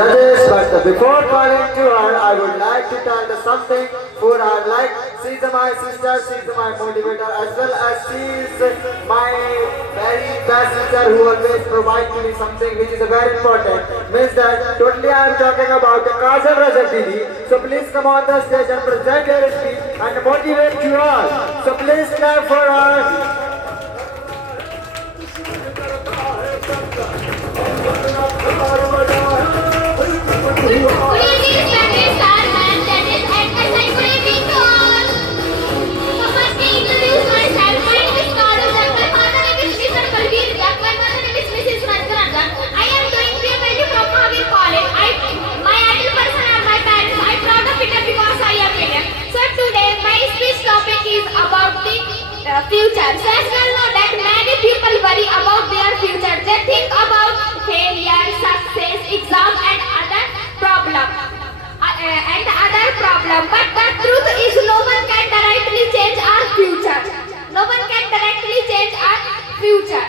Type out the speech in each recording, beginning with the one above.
judges, but before calling to her, I would like to tell her something for her. Like, she's my sister, she's my motivator, as well as she's my very best sister who always provides to me something which is very important. Means that totally I am talking about Kajal Rajat Didi. So please come on the stage and present her speech and motivate you all. So please clap for her. Good evening, respected star and judges, and good evening to all. So first I introduce myself. My name is Karul Jack. My father name is Mr. Kalbir Jack. My mother name is Mrs. Manjana. I am doing pre-MLT from Mahavir College. My ideal person are my parents. I am proud of India because I am Indian. So today my speech topic is about the future. So as we all know that many people worry about their future. They think about failure, success, exam and other problem. But the truth is no one can directly change our future. No one can directly change our future.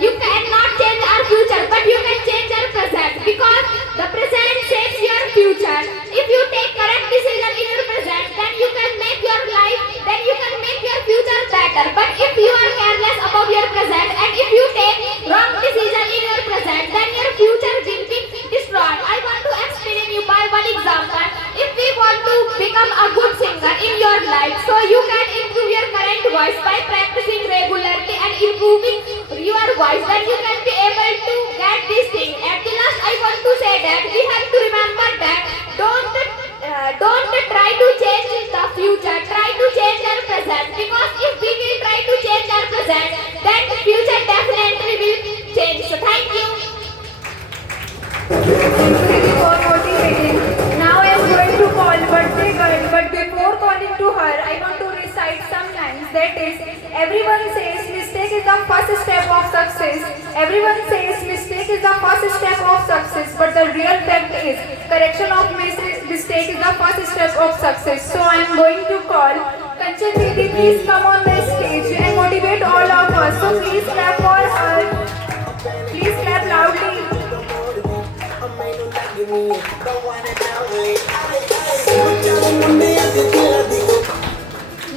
You cannot change our future, but you can change our present because the present shapes your future. If you take correct decision in your present, then you can make your life, then you can make your future better. But if you are careless about your present and if you take wrong decision in your present, then your future will be destroyed. I want to explain you by one example. If we want to become a good singer in your life, so you can improve your current voice by practicing regularly and improving your voice, then you can be able to get this thing. At the last, I want to say that we have to remember that don't try to change the future, try to change our present, because if we will try to change our present, then the future definitely will change. So thank you. For motivating. Now I am going to call birthday girl, but before calling to her, I want to recite some lines. That is, everyone says mistake is the first step of success. Everyone says mistake is the first step of success, but the real fact is correction of mistake is the first step of success. So I am going to call Kanchan Didi. Please come on the stage and motivate all of us. So please clap for her. Please clap loudly.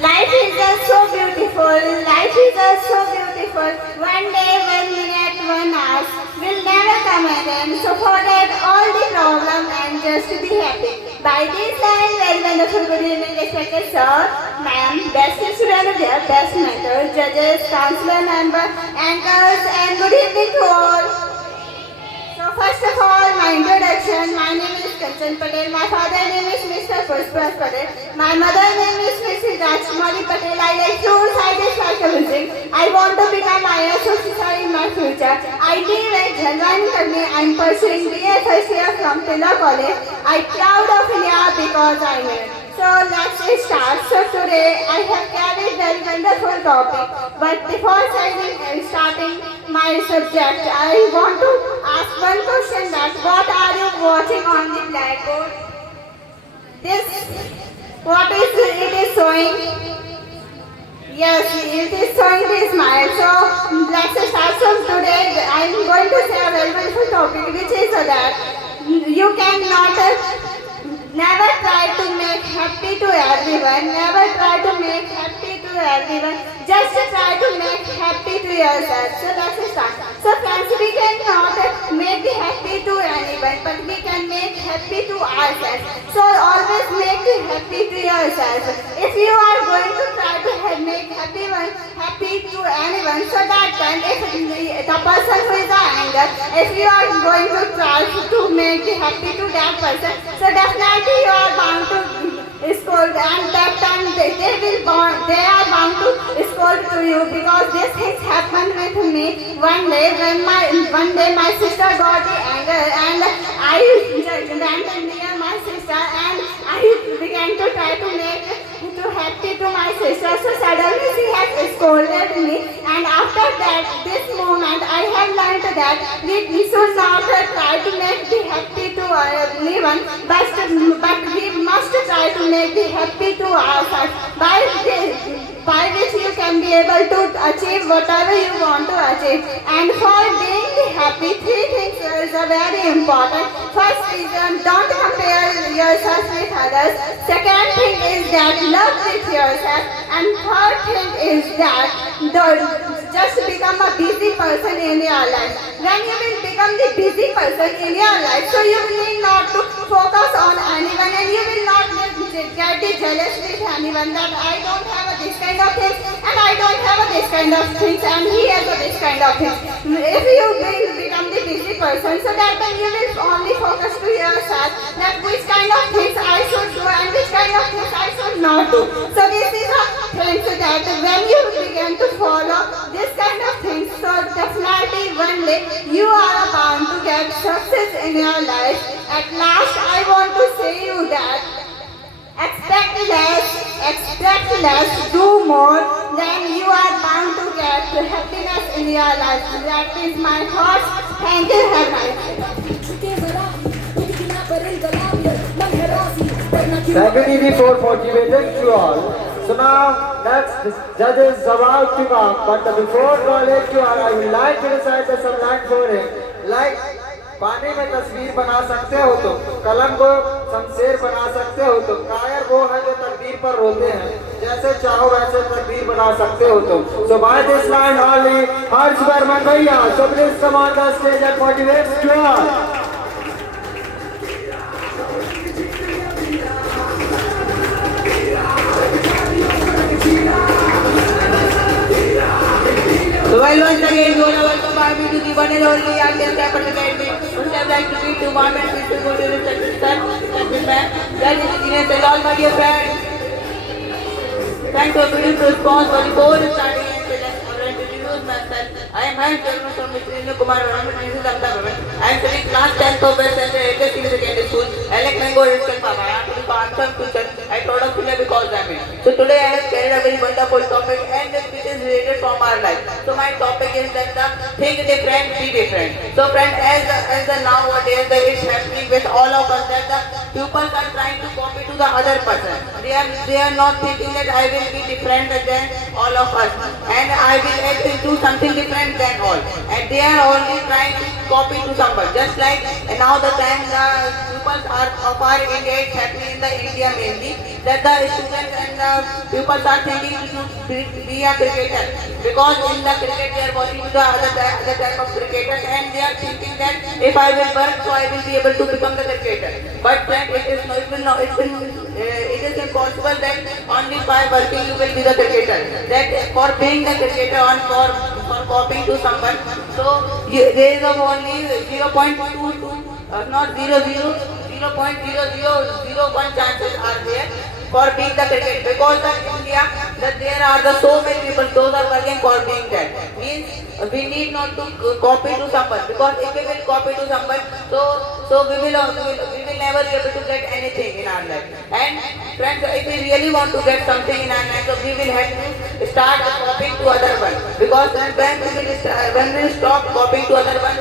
Life is just so beautiful. Life is just so beautiful. One day, 1 minute, 1 hour will never come again. So forget all the problem and just be happy. By this time, very wonderful good evening, respected sir, ma'am, best student of their best mentor, judges, counselor member, anchors, and good evening to all. So first of all, my introduction. My name is Kanchan Patel. My father name is Mr. Pushpas Patel. My mother name is Mrs. Rajkumari Patel. I like fruits. I dislike music. I want to become IAS officer in my future. I live at Jalwan Karni. I am pursuing BA first year from Tila College. I am proud of India because I am here. So let's start. So today I have carried very wonderful topic. But before starting my subject, I want to ask one question that what are you watching on the blackboard? What is it is showing? Yes, it is showing the smile. So let's start. So today I am going to say a very wonderful topic, which is that you cannot never try to make happy to everyone. Never try to make happy to everyone. Just try to make happy to yourself. So let's start. So friends, we cannot make happy to anyone, but we can make happy to ourselves. So always make happy to yourself. If you are going to try to make happy to anyone, so that time if the person who is anger, if you are going to try to make happy to that person, so definitely you are bound to scold, and that time they are bound to scold to you, because this thing happened with me one day when my sister got the anger, and I went near my sister and I began to try to make happy to my sister. So suddenly she had scolded me, and And after that, this moment, I have learned that we should not try to make the happy to everyone, but we must try to make the happy to ourselves. By which you can be able to achieve whatever you want to achieve. And for being happy, three things is very important. First is don't compare yourself with others. Second thing is that love with yourself. And third thing is that just become a busy person in your life. When you will become the busy person in your life, so you need not to focus on anyone, and you will not get jealous with anyone that I don't have this kind of things and I don't have this kind of things and he has this kind of things. If you will become the busy person, so that then you will only focus to yourself that which kind of things I should do and which kind of things I should not do. So this is a thing, so that when you begin to follow this kind of things, so definitely one day you are bound to get success in your life. At last I want to say you that expect less, do more, then you are bound to get happiness in your life. That is my thoughts. Thank you. Have a nice day. Thank you, Didi, for motivating you all. So now, next, the judges is about to come, but before calling you all, I would like to recite some line for him. Like, पानी में तस्वीर बना सकते हो तो कलम को शमशेर बना सकते हो तो कायर वो है जो तकदीर पर रोते हैं जैसे चाहो वैसे तकदीर बना सकते हो तो so by this line only Harsh Barman भैया so please come on the stage and motivate you all. So well, once again, you are welcome back to the one and only Indian Capital Academy. Would have like to meet you, mom and sister, go to the sir, this man, that is the all my dear friends. Thanks for being response for the board starting and to introduce myself. I am Harsh Sharma from Mr. Indra Kumar Raman, I am studying class 10th of West Center HSC Secondary School. I like mango red papa. I am to the answer future. I thought of Pune because I mean. So today I have carried a very wonderful topic and this which is related from our life. So my topic is that the think different, be different. So friends, as the nowadays that is happening with all of us that the people are trying to copy to the other person. They are not thinking that I will be different than all of us and I will do something different than all. And they are only trying to copy to someone. Just like now the time the pupils are of our India is happening in the India mainly that the students and the pupils are thinking to be a cricketer because in the cricket they are watching the other type of cricketers and they are thinking that if I will work so I will be able to become the cricketer. But friend, it is impossible that only by working you will be the cricketer. That for being the cricketer and for copying to someone, so there is only 0.22, not 0.0001 chances are there for being the cricket because in India that there are so many people those are working for being that means we need not to copy to someone because if we will copy to someone so we will never be able to get anything in our life. And friends, if we really want to get something in our life, so we will have to start copying to other one because then when we stop copying to other one,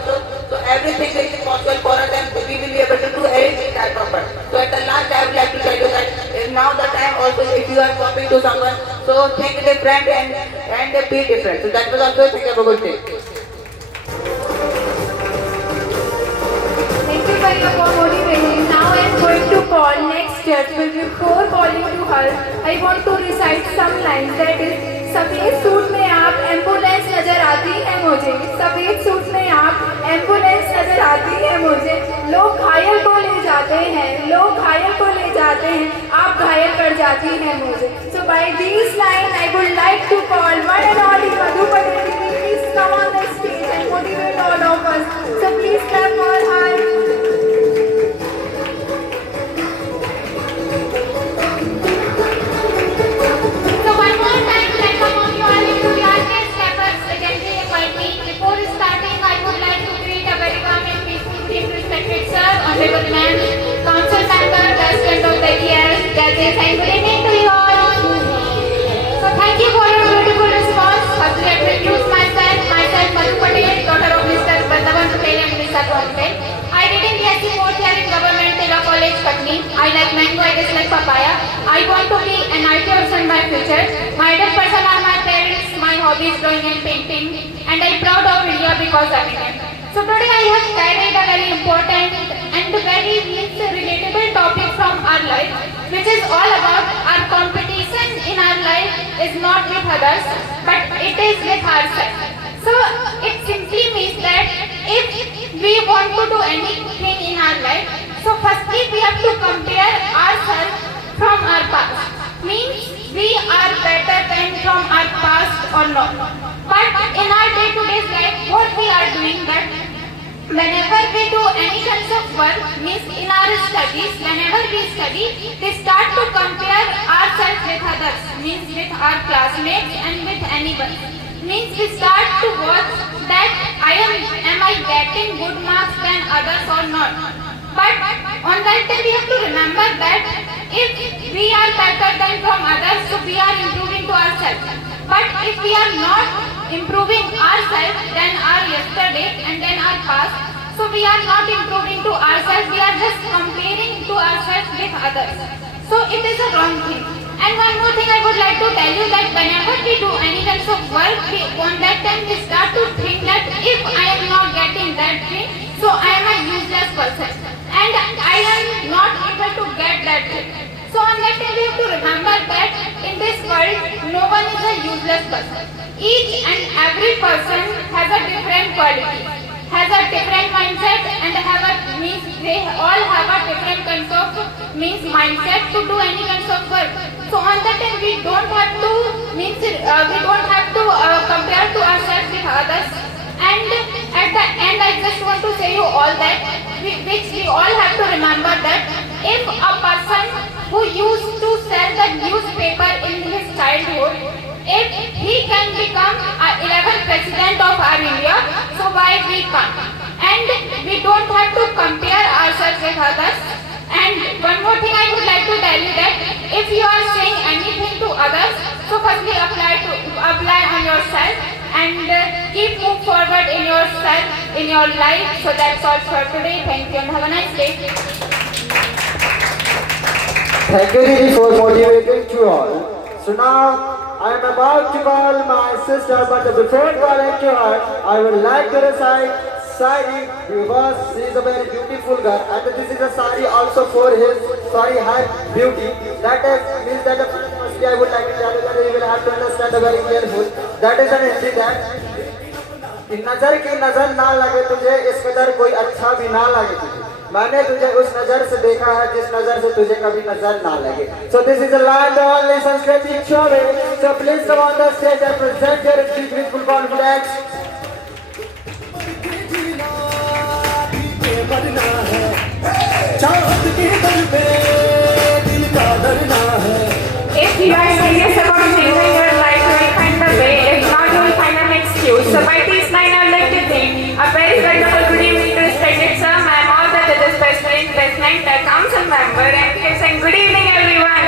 so everything will be possible for us and we will be able to do anything type of it. So at the last I would like to tell you that now the time also if you are copying to someone, so think different and be different. So that was also think of a good thing. Thank you Bhaiya for motivating. Now I am going to call next judge. But before calling to her, I want to recite some lines. That is, सफेद suit में आप ambulance नजर आती है मुझे. सफेद suit में आप एम्बुलेंस नजर आती है मुझे. लोग घायल को ले जाते हैं, लोग घायल को ले जाते हैं, आप घायल कर जाती हैं मुझे. So by these lines, I would like to call one and only Madhu Patel. Please come on the stage and motivate all of us. So please clap for her. So one more time, welcome all you all into Classmate Steppers Legendary Academy. Before starting, I would like to greet a very warm and peaceful good evening, respected sir, honorable ma'am, council member, president of the year, judges, and good evening to you all. So thank you for your beautiful response. Firstly, let me introduce me. I like mango, I dislike papaya. I want to be an IT person by future. My ideal person are my parents. My hobby is drawing and painting. And I'm proud of India because I'm Indian. So today I have carried a very important and very relatable topic from our life, which is all about our competition in our life is not with others, but it is with ourselves. So it simply means that if we want to do anything in our life, so firstly we have to compare ourselves from our past. Means we are better than from our past or not. But in our day-to-day life, what we are doing that whenever we do any kinds of work, means in our studies, whenever we study, we start to compare ourselves with others, means with our classmates and with anyone. Means we start to watch that am I getting good marks than others or not. But on that day we have to remember that if we are better than from others, so we are improving to ourselves. But if we are not improving ourselves than our yesterday and then our past, so we are not improving to ourselves, we are just comparing to ourselves with others. So it is a wrong thing. And one more thing I would like to tell you that whenever we do any kinds of work, on that time we start to think that if I am not getting that thing, so I am a useless person. And I am not able to get that thing. So on that time we have to remember that in this world, no one is a useless person. Each and every person has a different quality, has a different mindset, and means they all have a different kinds of mindset to do any kinds of work. So on that time we don't have to compare to ourselves with others. And at the end I just want to say you all that we all have to remember that if a person who used to sell the newspaper in his childhood, if he can become 11th president of our India, so why we can't? And we don't have to compare ourselves with others. And one more thing I would like to tell you that if you are saying anything to others, so firstly apply on yourself and keep move forward in yourself, in your life. So that's all for today. Thank you and have a nice day. Thank you, Didi, for motivating you all. So now I am about to call my sister, but before calling to her, I would like to recite sari because she is a very beautiful girl, and this is a sari also for her beauty. That means that firstly I would like to tell you that you will have to understand very careful. That is an Hindi that नजर की नजर ना लगे तुझे, इस कदर कोई अच्छा भी ना लगे तुझे। मैंने तुझे उस नजर से देखा है जिस नजर से तुझे कभी नजर ना लगे। So this is a land only Sanskriti Chaube. So please come on the stage and present your speech with full confidence. If you are serious about changing your life, you will find a way. If not, you will find an excuse. So by this line, I would like to think a very wonderful good evening to respected sir, my all the judges, president, the council member, and kids, and good evening, everyone.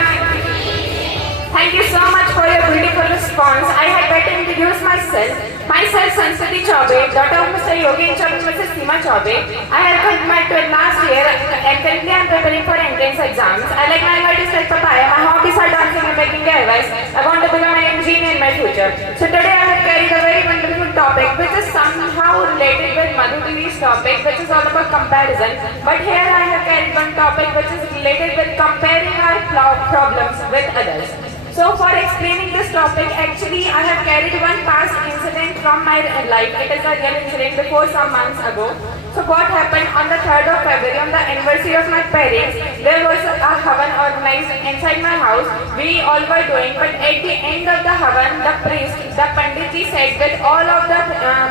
Thank you so much for your beautiful response. I had better introduce myself. Myself, Sanskriti Chaube, daughter of Mr. Yogen Chaube and Mrs. Seema Chaube. I have completed my 12th last year and currently I am preparing for entrance exams. I like my hobbies like papaya. My hobbies are dancing and making DIYs. I want to become an engineer in my future. So today I have carried a very wonderful topic which is somehow related with Madhu Devi's topic, which is all about comparison. But here I have carried one topic which is related with comparing our problems with others. So for explaining this topic, actually I have carried one past incident from my life. It is a real incident before some months ago. So what happened on the 3rd of February, on the anniversary of my parents, there was a Havan organized inside my house. We all were doing, but at the end of the Havan, the priest, the Panditji said that all of the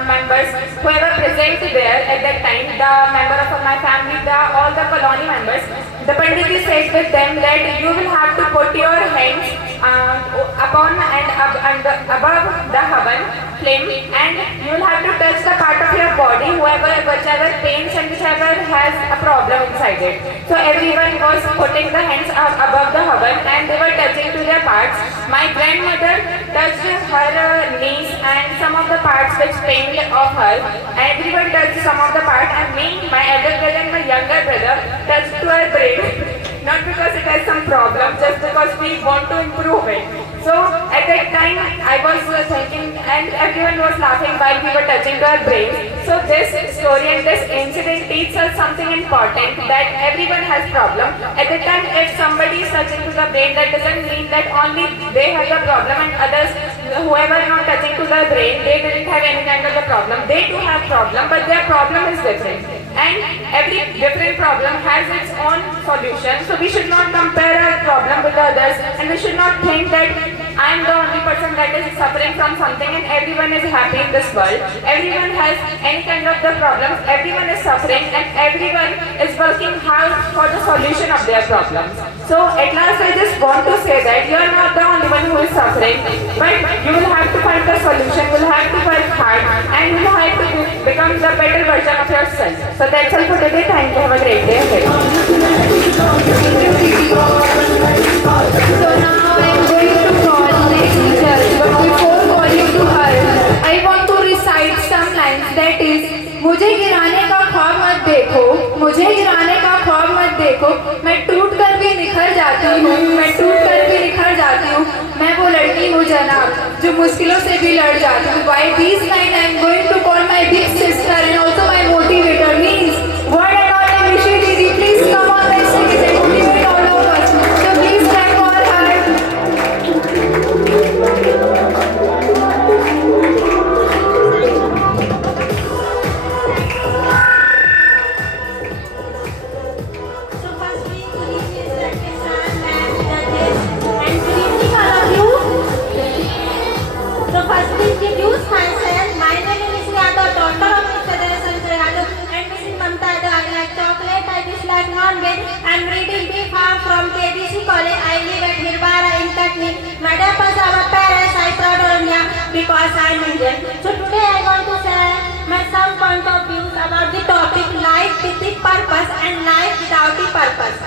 members, whoever present there at that time, the member of my family, all the colony members, the Panditji said with them that you will have to put your hands upon and above the Havan flame, and you will have to touch the part of your body, whichever pains and whichever has a problem inside it. So everyone was putting the hands above the Havan and they were touching to their parts. My grandmother touched her knees and some of the parts which pained of her. Everyone touched some of the part, and me, my elder brother and my younger brother touched to her brain. not because it has some problem, just because we want to improve it. So at that time I was thinking, and everyone was laughing while we were touching our brains. So this story and this incident teaches us something important, that everyone has problem. At that time, if somebody is touching to the brain, that doesn't mean that only they have the problem and others, whoever not touching to the brain, they didn't have any kind of the problem. They too have problem, but their problem is different. And every different problem has its own solution. So we should not compare our problem with others, and we should not think that I am the only person that is suffering from something and everyone is happy in this world. Everyone has any kind of the problems, everyone is suffering, and everyone is working hard for the solution of their problems. So at last I just want to say that you are not the only one who is suffering, but you will have to find the solution, you will have to work hard, and you will have to become the better version of yourself. So that's all for today. Thank you. Have a great day ahead. So now I am going to call next teacher, but before calling to her, I want to recite some lines, that is, मुझे गिराने का ख्वाब मत देखो, मुझे गिराने का ख्वाब मत देखो, मैं टूट कर भी निखर जाती हूँ, मैं टूट कर भी निखर जाती हूँ, मैं वो लड़की हूँ जनाब, जो मुश्किलों से भी लड़ जाती हूँ. By these lines I am going to call my big sister and also my motivator, means one and all Rishi Didi. Please come on the stage and motivate all of us. So please clap for her. So firstly, good evening, sir, and judges, and good evening all of you. So firstly, introduce myself. My name is Yadav, daughter of Mr. Darshan Yadav and Mrs. Mamta Yadav. I like chocolate, I dislike non-veg. I am reading B.Pharm from KBC College. I live at Hirbara in Katni. My dad was our parents. I proud of India because I am Indian. So today I want to share my some point of views about the topic life with the purpose and life without the purpose.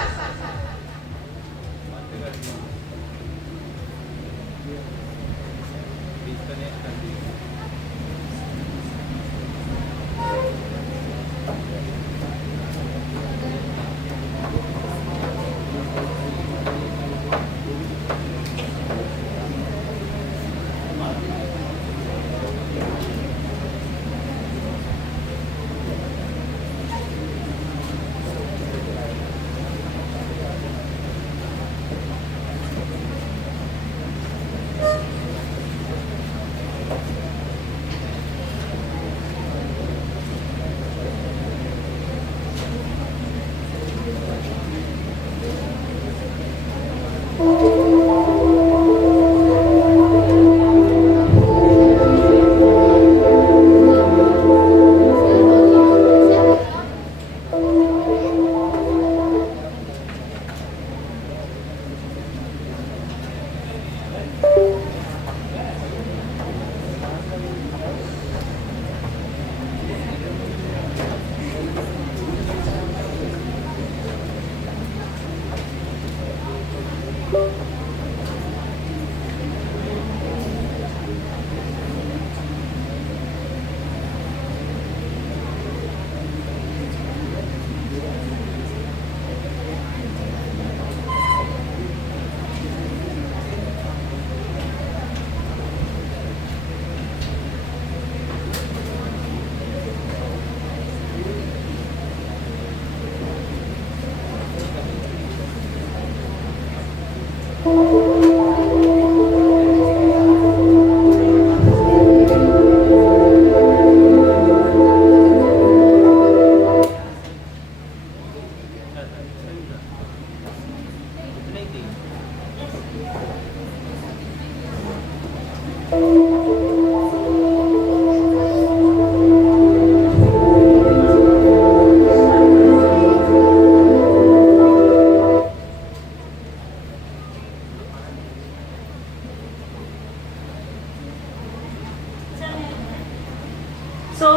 So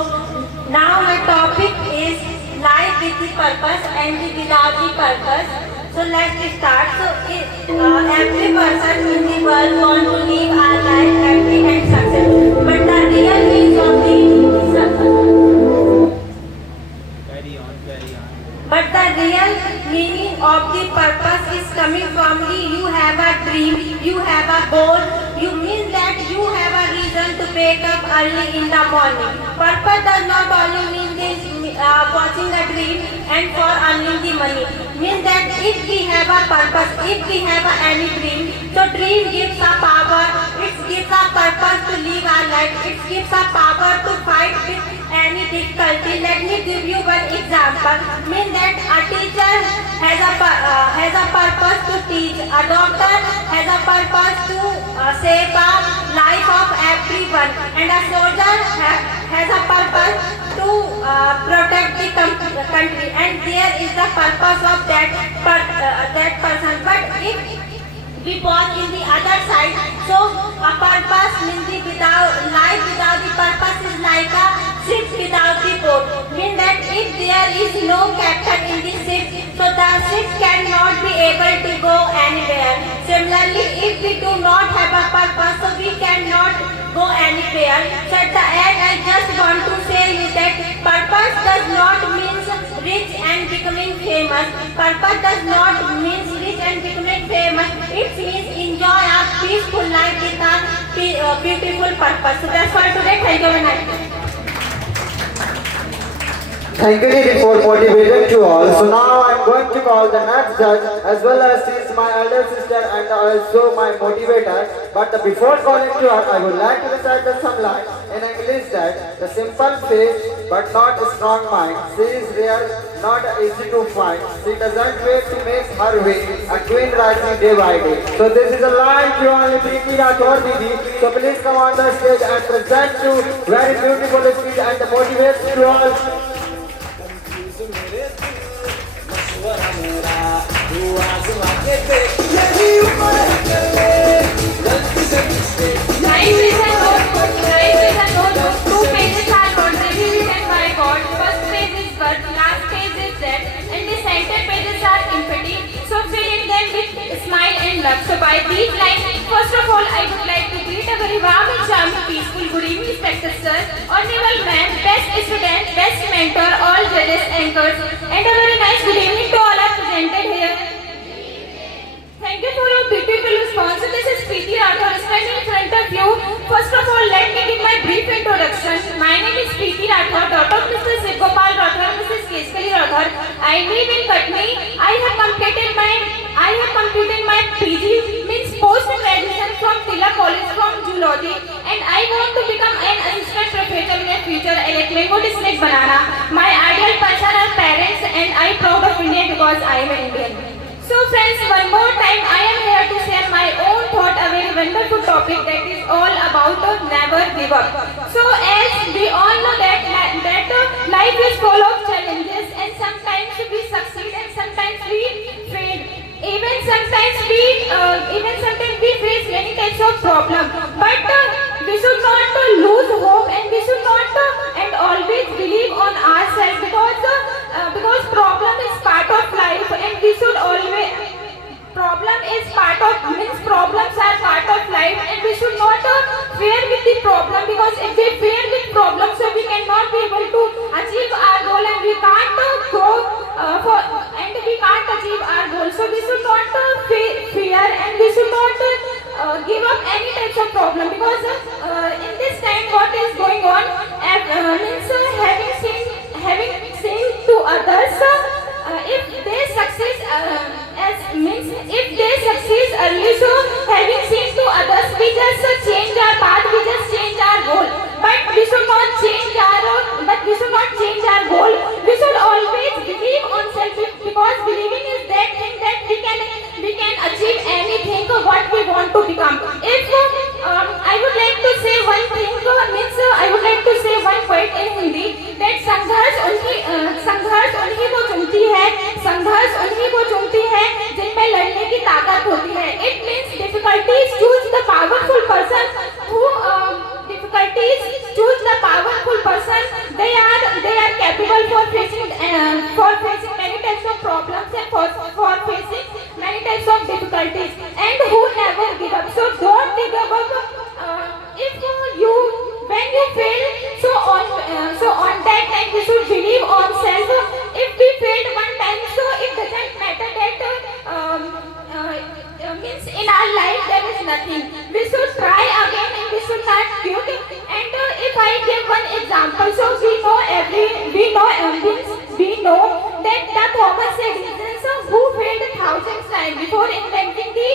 now my topic is life with the purpose and the without the purpose. So let's start. So every person in the world wants to live our life happy and successful. But the real meaning of the Carry on, carry on. But the real meaning of the purpose is coming from the you have a dream, you have a goal, you mean that you have a reason to wake up early in the morning. Purpose does not only mean this watching a dream and for earning the money. Means that if we have a purpose, if we have any dream, so dream gives a power, it gives a purpose to live our life, it gives a power to fight with any difficulty. Let me give you one example. Means that a teacher has a purpose to teach, a doctor has a purpose to save the life of everyone, and a soldier has a purpose to protect the country, and there is the purpose of that person. But if we watch in the other side, so a purpose means the life without the purpose is like a ship without the boat. Means that if there is no captain in the ship, so the ship cannot be able to go anywhere. Similarly, if we do not have a purpose, so we cannot go anywhere. So at the end, I just want to say you that purpose does not mean rich and becoming famous. Purpose does not mean rich and becoming famous. It means enjoy a peaceful life with a beautiful purpose. So that's all today. Thank you very much. Thank you, Didi, for motivating to all. So now I'm going to call the next judge, as well as she is my elder sister and also my motivator. But before calling to her, I would like to recite some lines in English that the simple face but not a strong mind. She is rare, not easy to find. She doesn't wait to make her way, a queen rising day by day. So this is a line to only Preeti Rathore Didi. So please come on the stage and present you very beautiful speech and motivate to all. Life is a notebook, two pages are already written by God. First page is birth, last page is death, and the center pages are empty. So fill in them with smile and love. So by these lines, first of all, I would like to greet a very warm and charming, peaceful good evening, respected sir, honorable ma'am, best student, best mentor, all judges, anchors, and a very nice good evening to all are presented here. Thank you for your beautiful response. So this is Preeti Rathore standing in front of you. First of all, let me give my brief introduction. My name is Preeti Rathore, daughter of Mr. Shiv Gopal Rathore and Mrs. Keskali Rathore. I live in Katni. I have completed my PG, means post graduation from Tilak College from Zoology, and I want to become an assistant professor in the future. I like mango snake banana. My ideal person are parents, and I proud of India because I am an Indian. So friends, one more time I am here to share my own thought, a very wonderful topic that is all about never give up. So as we all know that life is full of challenges, and sometimes we succeed and sometimes we fail. Even sometimes we face many types of problems. But we should not lose hope, and we should not and always believe on ourselves, because problem is part of life, and we should always problems are part of life, and we should not fear with the problem, because if we fear with problems, so we cannot be able to achieve our goal, and we can't achieve our goal. So we should not fear, and we should not give up any types of problem, because in this time what is going on means having seen to others, if they succeed early, so having seen to others, we just change our path, we just change our goal. But we should not change our goal. We should always believe on self, because believing is that thing that we can achieve anything what we want to become. If I would like to say one thing, I would like to say one quote in Hindi that संघर्ष उन्हीं को चुनती है जिनमें लड़ने की ताकत होती है. It means difficulties choose the powerful person they are capable for facing many types of problems, and for facing many types of difficulties, and who never give up. So don't give up. When you fail, so on that time we should believe on self. If we failed one time, nothing. We should try again and we should not quit. And if I give one example, so we know that the Thomas Edison, who failed thousands times before inventing the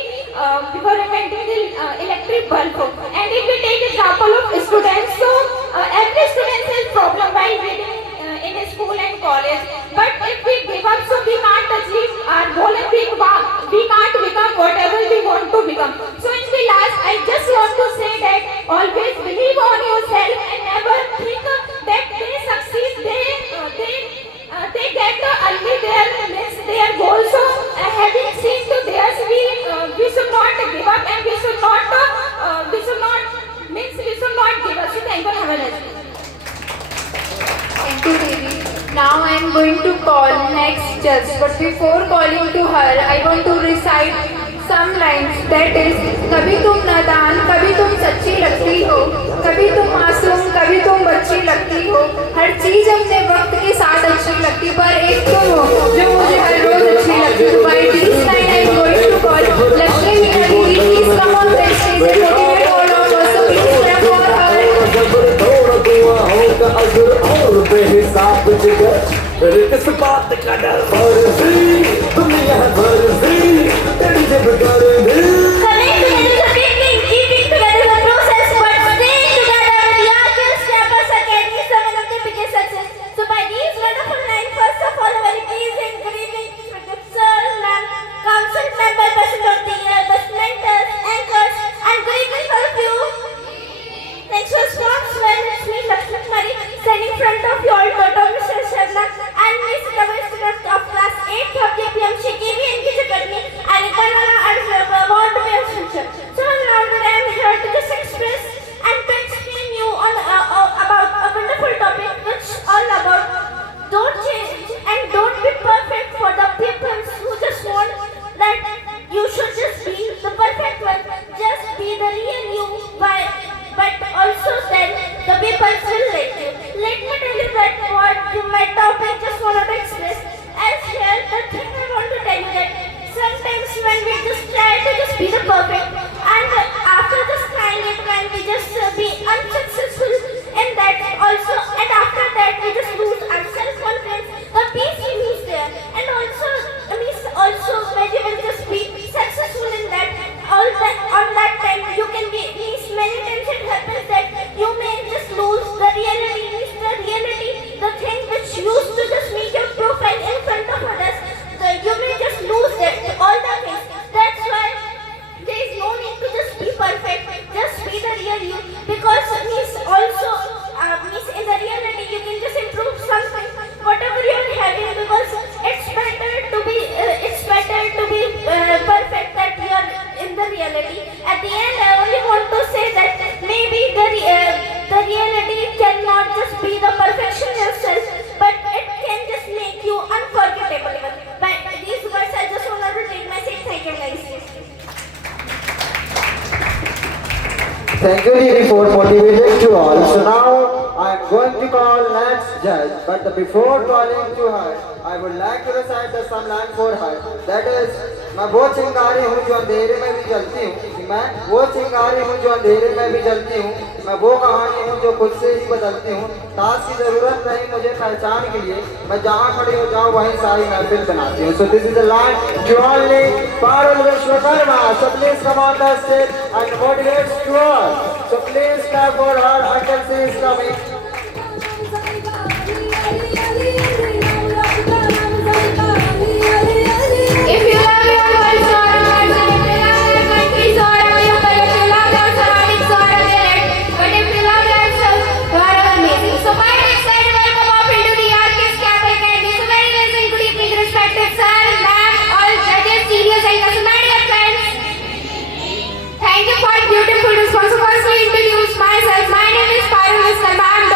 electric bulb. And if we take example of students, so every student has problem while reading in school and college. But if we give up, so we can't achieve our goal and we can't become whatever we want to become. So in the last, I just want to say that always believe on yourself and never think that they succeed. They get early their goals. So having seen to theirs, we should not give up and we should not give up. So thank you. Have a nice day. Thank you, Devi. Now I am going to call next judge. But before calling to her, I want to recite some lines. That is, कभी तुम नादान, कभी तुम सच्ची लगती हो, कभी तुम मासूम, कभी तुम बच्ची लगती हो. हर चीज अपने वक्त के साथ अच्छी लगती, पर एक तुम हो जो मुझे हर रोज अच्छी लगती. By this line I am going to call Lakshmi Meena Didi. Please come on the stage and motivate all of us. So please clap for her. बेहिसाब जिगर किस बात का डर फर्जी दुनिया फर्जी तेरी जब कर दिल Thank you, Didi, for motivating to all. So now I am going to call next judge, but before calling to her, I would like to recite the some line for her. That is, मैं वो चिंगारी हूँ जो अंधेरे में भी जलती हूँ. मैं वो चिंगारी हूँ जो अंधेरे में भी जलती हूँ. मैं वो कहानी हूँ जो खुद से ही बदलती हूँ. ताज की जरूरत नहीं मुझे पहचान के लिए. मैं जहाँ खड़ी हो जाऊँ वहीं सारी महफिल बनाती हूँ. So this is the line to only Parul Vishwakarma. So please come on the stage and motivate to all. So please clap for her until she is coming. If you love your world, so if you love your country, so if you love your surroundings, so but if you love yourself, you are amazing. So my next slide, welcome off into the Arcus Cafe Academy. So very nice and good evening, respected sir, ma'am, all judges, seniors and customary friends. Thank you for beautiful response. So first, I introduce myself. My name is Parul Mr. Ma'am.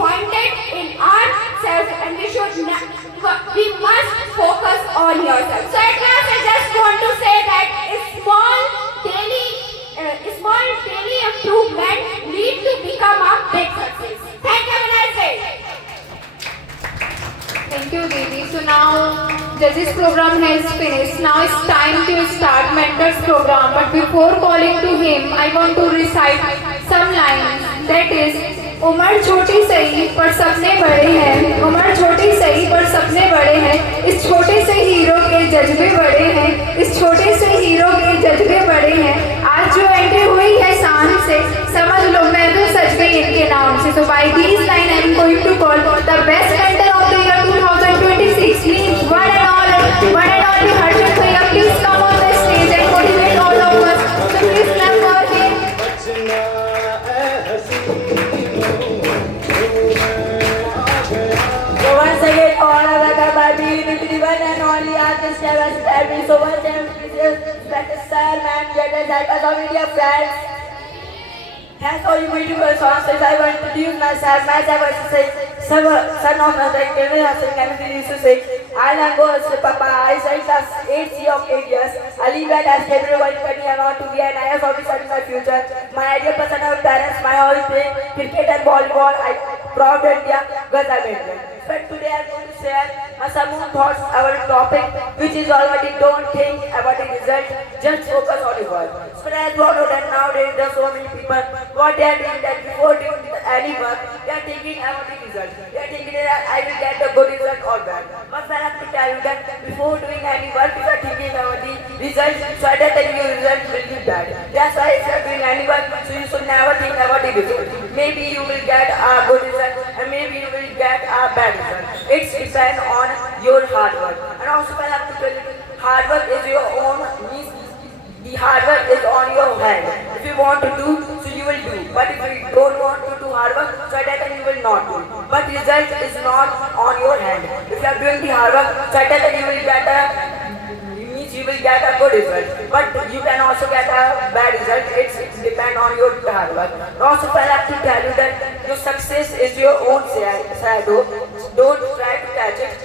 disappointed in ourselves and we must focus on yourself. So at last I just want to say that small daily improvement lead to become a big success. Thank you, have a nice day. Thank you, Didi. So now, judges program has finished. Now it's time to start mentors program. But before calling to him, I want to recite some lines. That is, उम्र छोटी सही पर सपने बड़े हैं, उम्र छोटी सही पर सपने बड़े हैं, इस छोटे से हीरो के जज्बे बड़े हैं, इस छोटे से हीरो के जज्बे बड़े हैं, आज जो एंट्री हुई है शान से, समझ लो मैं तो सच गई इनके नाम से. So by these line I am going to call the best mentor of the year 2026 means one and all Harshit Bhaiya, please come on the stage and motivate all of us. So please clap for him. So once again, all of welcome by being into the one and only artist ever started. So once again, respected sir, ma'am, judges, helpers of media friends. Thanks for your beautiful songs. As I want to introduce myself, was to say, son of Mother, Kevin Hassan, Kennedy used to say, I am going to Papa, I studied class 8C of 8 years. I live at as everyone studying and want to be an IAS officer in my future. My ideal person are parents, my hobby play cricket and volleyball. I proud India, girls are better. But today I am going to share some thoughts about a topic which is already don't think about the result, just focus on the work. So as we all know that nowadays there are so many people, what they are doing that before doing any work, they are thinking about the result. They are thinking that I will get a good result or bad. But I have to tell you that before doing any work, you are thinking about the result, so I don't think your result will be bad. That's why if you are doing any work, so you should never think about the result. Maybe you will get a good result and maybe you will get a bad result. It's depend on your hard work. And also I have to tell you, hard work is your own means. The hard work is on your hand. If you want to do, so you will do. But if you don't want to do hard work, so that time you will not do. But result is not on your hand. If you are doing the hard work, so that time you will get a good result. But you can also get a bad result. It's depend on your hard work. And also I have to tell you that your success is your own shadow. Don't try to catch it.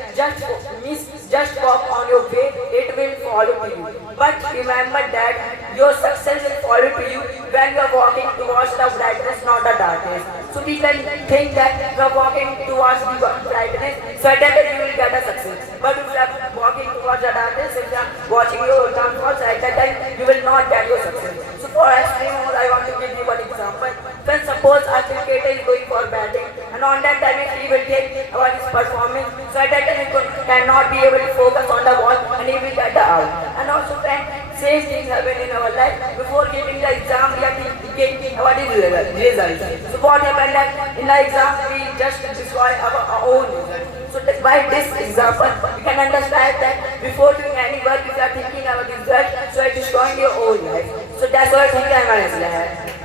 Just walk on your way. It will follow to you. But remember that your success will follow to you when you are walking towards the brightness, not the darkness. So people think that you are walking towards the brightness, so that you will get a success. But if you are walking towards the darkness, if you are watching your downfall, at that time you will not get your success. So for extreme more, I want to give you one example. When suppose a cricketer is going for batting, and on that time he will take about his performance, so at that time he cannot be able to focus on the ball and he will get the out. And also friends, same things happen in our life. Before giving the exam, we are thinking about the results. So what happened that in the exam, we just destroy our own result. So by this example, we can understand that before doing any work, if you are thinking about the result, so it is destroying your own life. So that's what I think I want to say.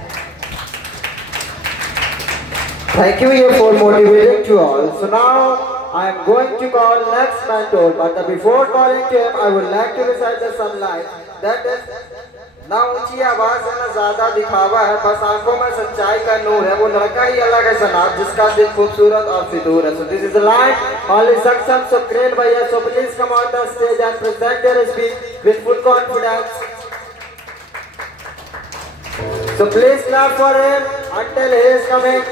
Thank you for motivating to all. So now I am going to call next mentor, but before calling to him, I would like to recite some lines. That is, ना ऊंची आवाज है ना ज्यादा दिखावा है, बस आंखों में सच्चाई का नूर है, वो लड़का ही अलग है सनाब जिसका दिल खूबसूरत और फितूर है. So this is the line. All instructions of Crane Bhaiya. So please come on the stage and present your speech with full confidence. So please clap for him until he is coming.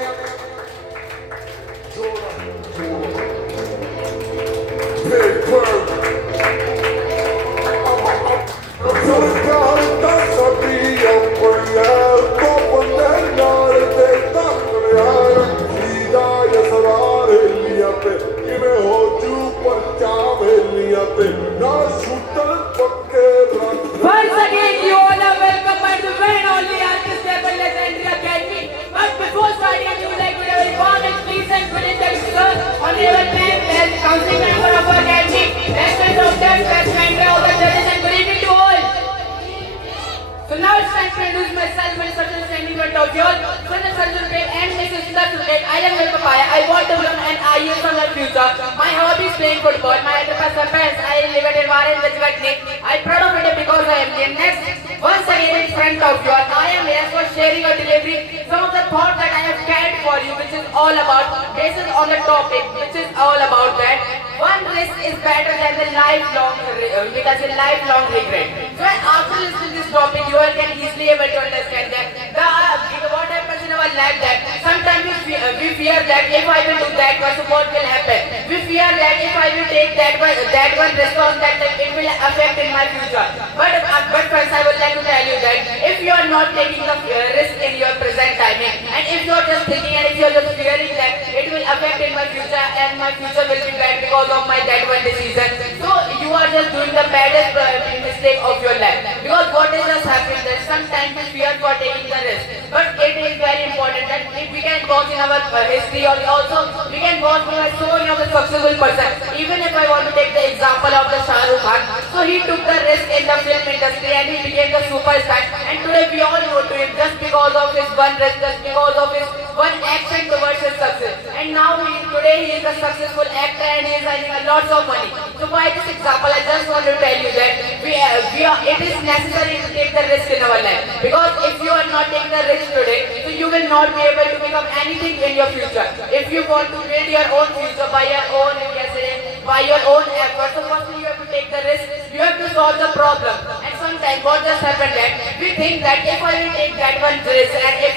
Once again, you all are welcome by the one only artist level legendary academy. But before starting, I would like to have a warm and please and good introduction on your name as counseling member of our academy. Best friends of that, best member of the judges, and good evening to all. So now it's time to introduce myself and certain standing in front of you all. Certain certificate and Mrs. Certificate. I am Will Papaya. I want to learn an IAS from the future. My hobby is playing football. My enterprise are parents. I live at Environment Technique. I'm proud of it because I am the next. Once again in front of you all, I am here for sharing or delivering some of the thoughts that I have carried for you, which is is all about, this is on the topic, which is all about that one risk is better than the because a lifelong regret. So after listening to this topic, you all can easily able to understand that what happens in our life that sometimes we fear that if I will do that, what will happen? We fear that if I will take that one risk on that, it will affect in my future. But first I would like to tell you that if you are not taking the risk in your present timing, and if you are just thinking and if you are just fearing that it will affect in my future and my future will be bad because of my that one decision, so you are just doing the baddest mistake of your life. Because what is just happening that sometimes we fear for taking the risk, but it is very important that if we can watch in our history, or also we can watch so many of the successful person. Even if I want to take the example of the Shah Rukh Khan, so he took the risk in the film industry and he became the superstar. And today we all know to him just because of his one risk, just because of his one action towards his success. And now today he is a successful actor and he is earning a lots of money. So by this example, I just want to tell you that it is necessary to take the risk in our life. Because if you are not taking the risk today, so you will not be able to become anything in your future. If you want to build your own future by your own effort, so firstly you have to take the risk, you have to solve the problem. And sometimes what just happened that we think that if I will take that one risk, and if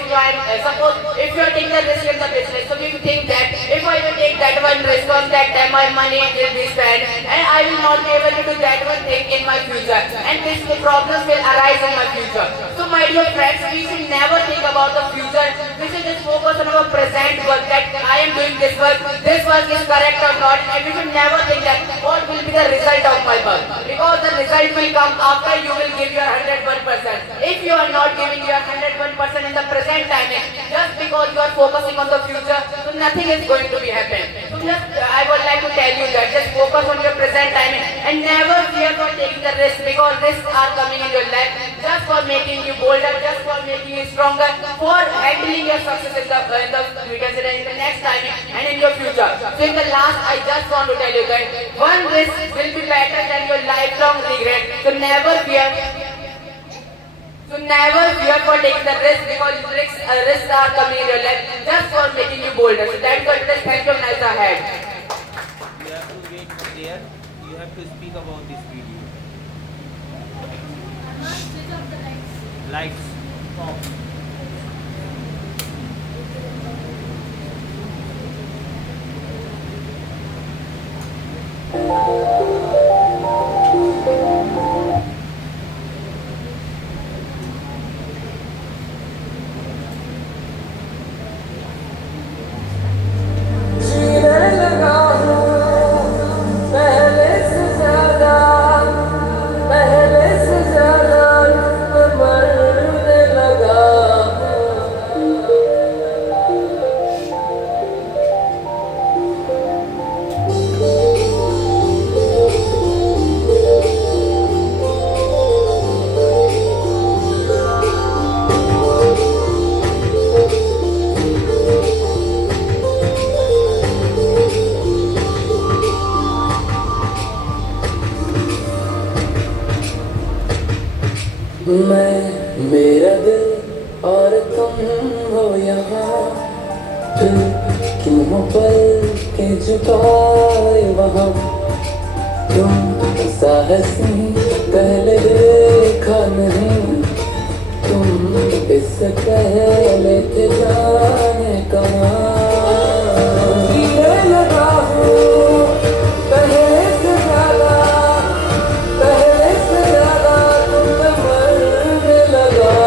suppose if you are taking the risk in the business, so we think that if I will take that one risk on that time, my money will be spent and I will not be able to do that one thing in my future, and this problems will arise in my future. So my dear friends, we should never think about the future. We should just focus on our present work, that I am doing this work is correct or not, and we should never think that what will be the result of my work, because the result will come after you will give your 101%. If you are not giving your 101% in the present timing, just because you are focusing on the future, so nothing is going to be happening. So just I would like to tell you that just focus on your present timing and never fear for taking the risk, because risks are coming in your life just for making you bolder, just for making you stronger, for handling your success in the next timing and in your future. So in the last, I just want to tell you that one risk will be better than your lifelong regret. So never fear. So never fear for taking the risk, because risks are coming in your life just for making you bolder. So that's what it is. Thank you. Nice ahead. You have to wait there. You have to speak about this video. Lights off. मैं मेरा दिल और तुम हो यहाँ, दिल क्यों पल के झुकाए वहाँ, तुम साहसी पहले देखा नहीं, तुम इससे पहले थे जाने कहाँ। जीने लगा हूँ पहले से ज्यादा, पहले से ज्यादा तुम पे मरने लगा।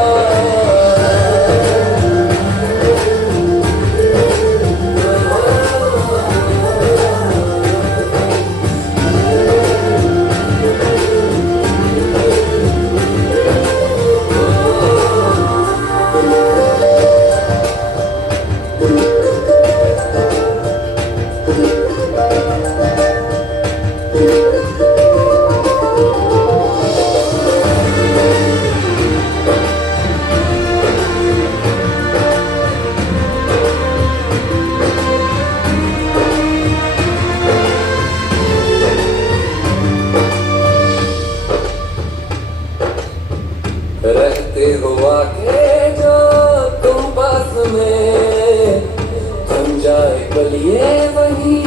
कल ये वही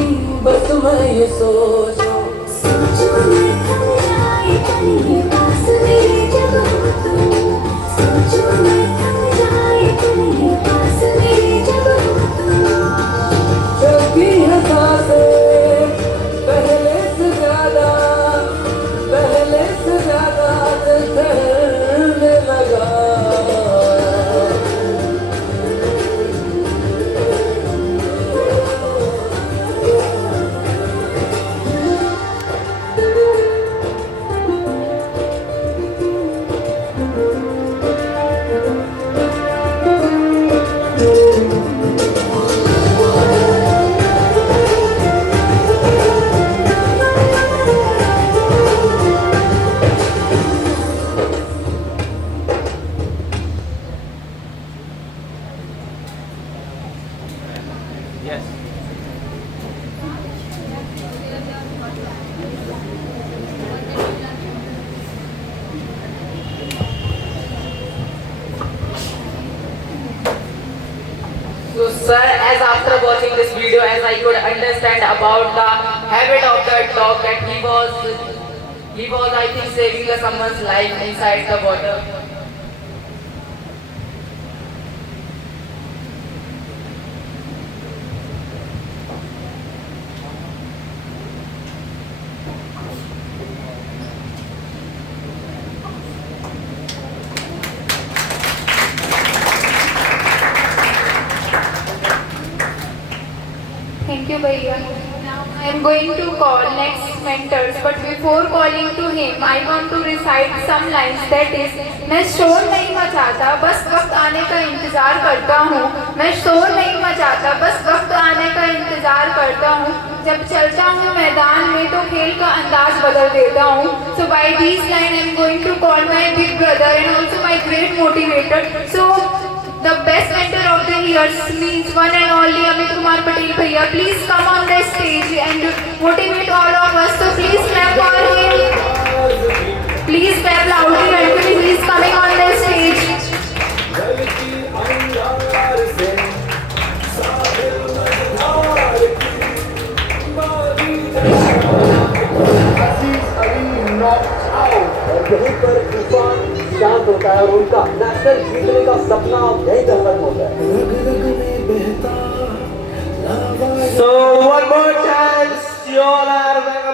बस मैं ये सोचूं सोचो मैं थम जाए कहीं पास मेरे जब हो तुम सोचो मैं थम जाए कहीं पास मेरे जब हो तुम चलती है सांसें पहले से ज्यादा दिल ठहरने लगा Yes. So sir, as after watching this video, as I could understand about the habit of that dog, that he was I think saving someone's life inside the water. Thank you, Bhaiya. Now I am going to call next mentors, but before calling to him, I want to recite some lines. That is, मैं शोर नहीं मचाता, बस वक्त आने का इंतजार करता हूँ. मैं शोर नहीं मचाता, बस वक्त आने का इंतजार करता हूँ. जब चलता हूँ मैदान में तो खेल का अंदाज बदल देता हूँ. So by these lines, I am going to call my big brother and also my great motivator. So the best mentor of the year means one and only Amit Kumar Patel Bhaiya. Please come on the stage and motivate all of us. So please clap for him. Please clap loudly and he is coming on the stage. यहीं पर तूफान शांत होता है और उनका national जीतने का सपना यहीं पर खत्म होता है. So one more chance, you all are welcome.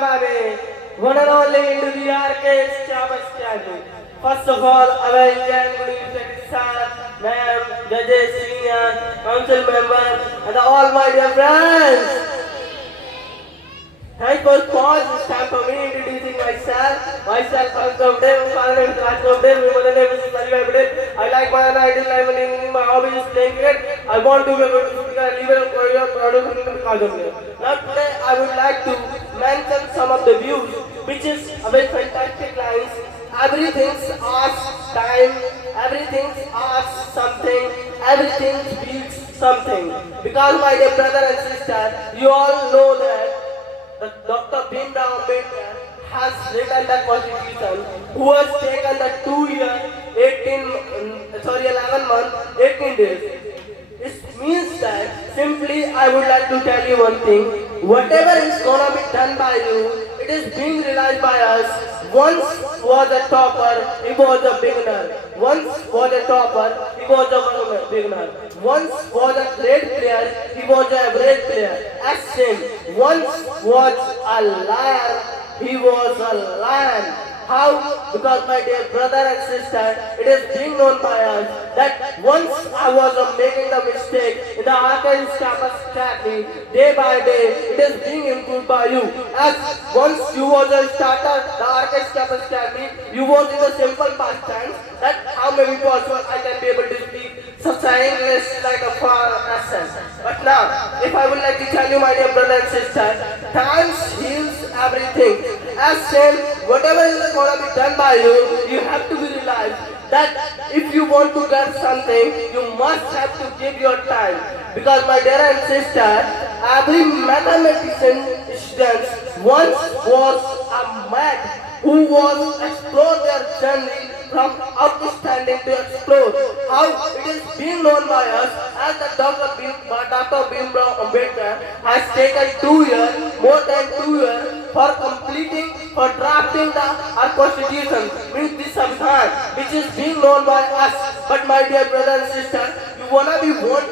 One and only into the arcade Chabas Academy. First of all, a very good evening, sir, ma'am, judges, senior, council members, and all my dear friends. Thank you for pause this time for me introducing myself. Myself, I'm Gaudev, my name is Raj Gaudev, my mother name is Saliva Patel. I like my ideal life and my hobby is playing cricket. I want to be a good speaker and live in a career proud of being because of me. Now today I would like to mention some of the views, which is a very fantastic lines. Everything's asks time, everything's asks something, everything speaks something. Because my dear brother and sister, you all know that Dr. Bhimrao Ambedkar has written the constitution, who has taken the 11 months, 18 days. It means that simply I would like to tell you one thing, whatever is gonna be done by you, it is being realized by us. Once was a topper, he was a beginner. Once was a topper, he was a beginner. Once was a great player, he was an average player. As same, once was a liar, he was a lion. How? Because my dear brother and sister, it is being known by us that once I was making the mistake in the archives campus academy, day by day, it is being improved by you. As once you was a starter, the archives campus academy, you was in the simple past tense, that how may be possible I can be able to speak such an English like a foreign accent. But now, if I would like to tell you, my dear brother and sister, time heals everything. As same, whatever is going to be done by you, you have to be realized that if you want to get something, you must have to give your time. Because my dear and sister, every mathematician student once was a mad who was explored their journey from outstanding to explore how it is being known by us as the Dr. Bhimrao Ambedkar has taken 2 years, more than 2 years for completing, for drafting our constitution, means this Samvidhan, which is being known by us. But my dear brother and sister, you want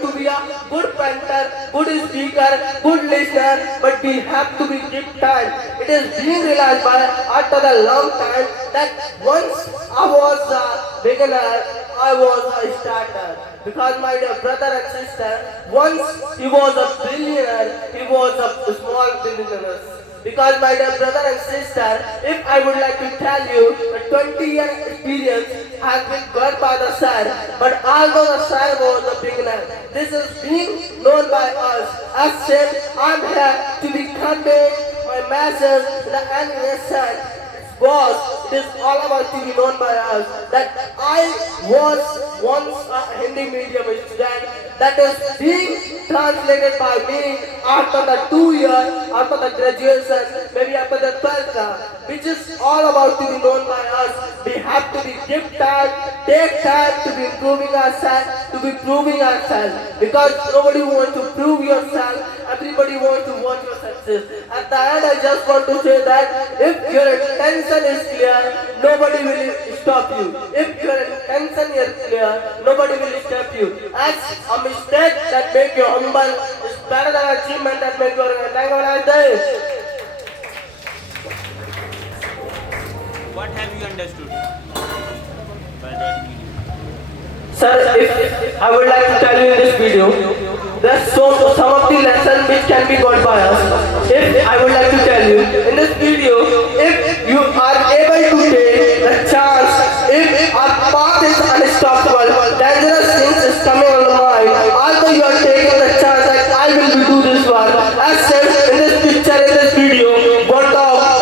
to be a good painter, good speaker, good listener, but we have to be give time. It is being realized by after a long time that once I was a beginner, I was a starter. Because my dear brother and sister, once he was a billionaire, he was a small billionaire. Because my dear brother and sister, if I would like to tell you, the 20-year experience has been got by the sir, but although the sir was a beginner, this is being known by us. As said, I'm here to be conveyed my message to the NSN. Boss, it is all about to be known by us that I was once a Hindi medium student that is being translated by me after the 2 years, after the graduation, maybe after the 12th, which is all about to be known by us. We have to be give time, take time to be improving ourselves, to be proving ourselves, because nobody wants to prove yourself, everybody wants to watch your success. At the end, I just want to say that if your intention is clear, nobody will stop you. If your intention is clear, nobody will stop you. As a mistake that make you humble is better than an achievement that make you arrogant. Thank you for that day. What have you understood by that video? Sir, if I would like to tell you in this video, there's some of the lessons which can be got by us. If I would like to tell you in this video, if you are able to take the chance, if our path is unstoppable, dangerous things is coming on the mind. Although you are taking the chance that I will do this one, as said in this picture, in this video, what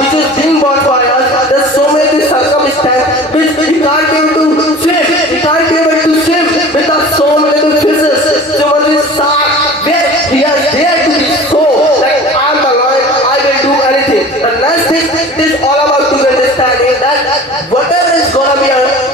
which is being bought by us, there's so many circumstances which we can't be able to swim. We can't be able to swim without so many fishes. So when we start, we are there to be so like I'm the Lord, I will do anything. The next thing is all about to understanding that whatever is gonna be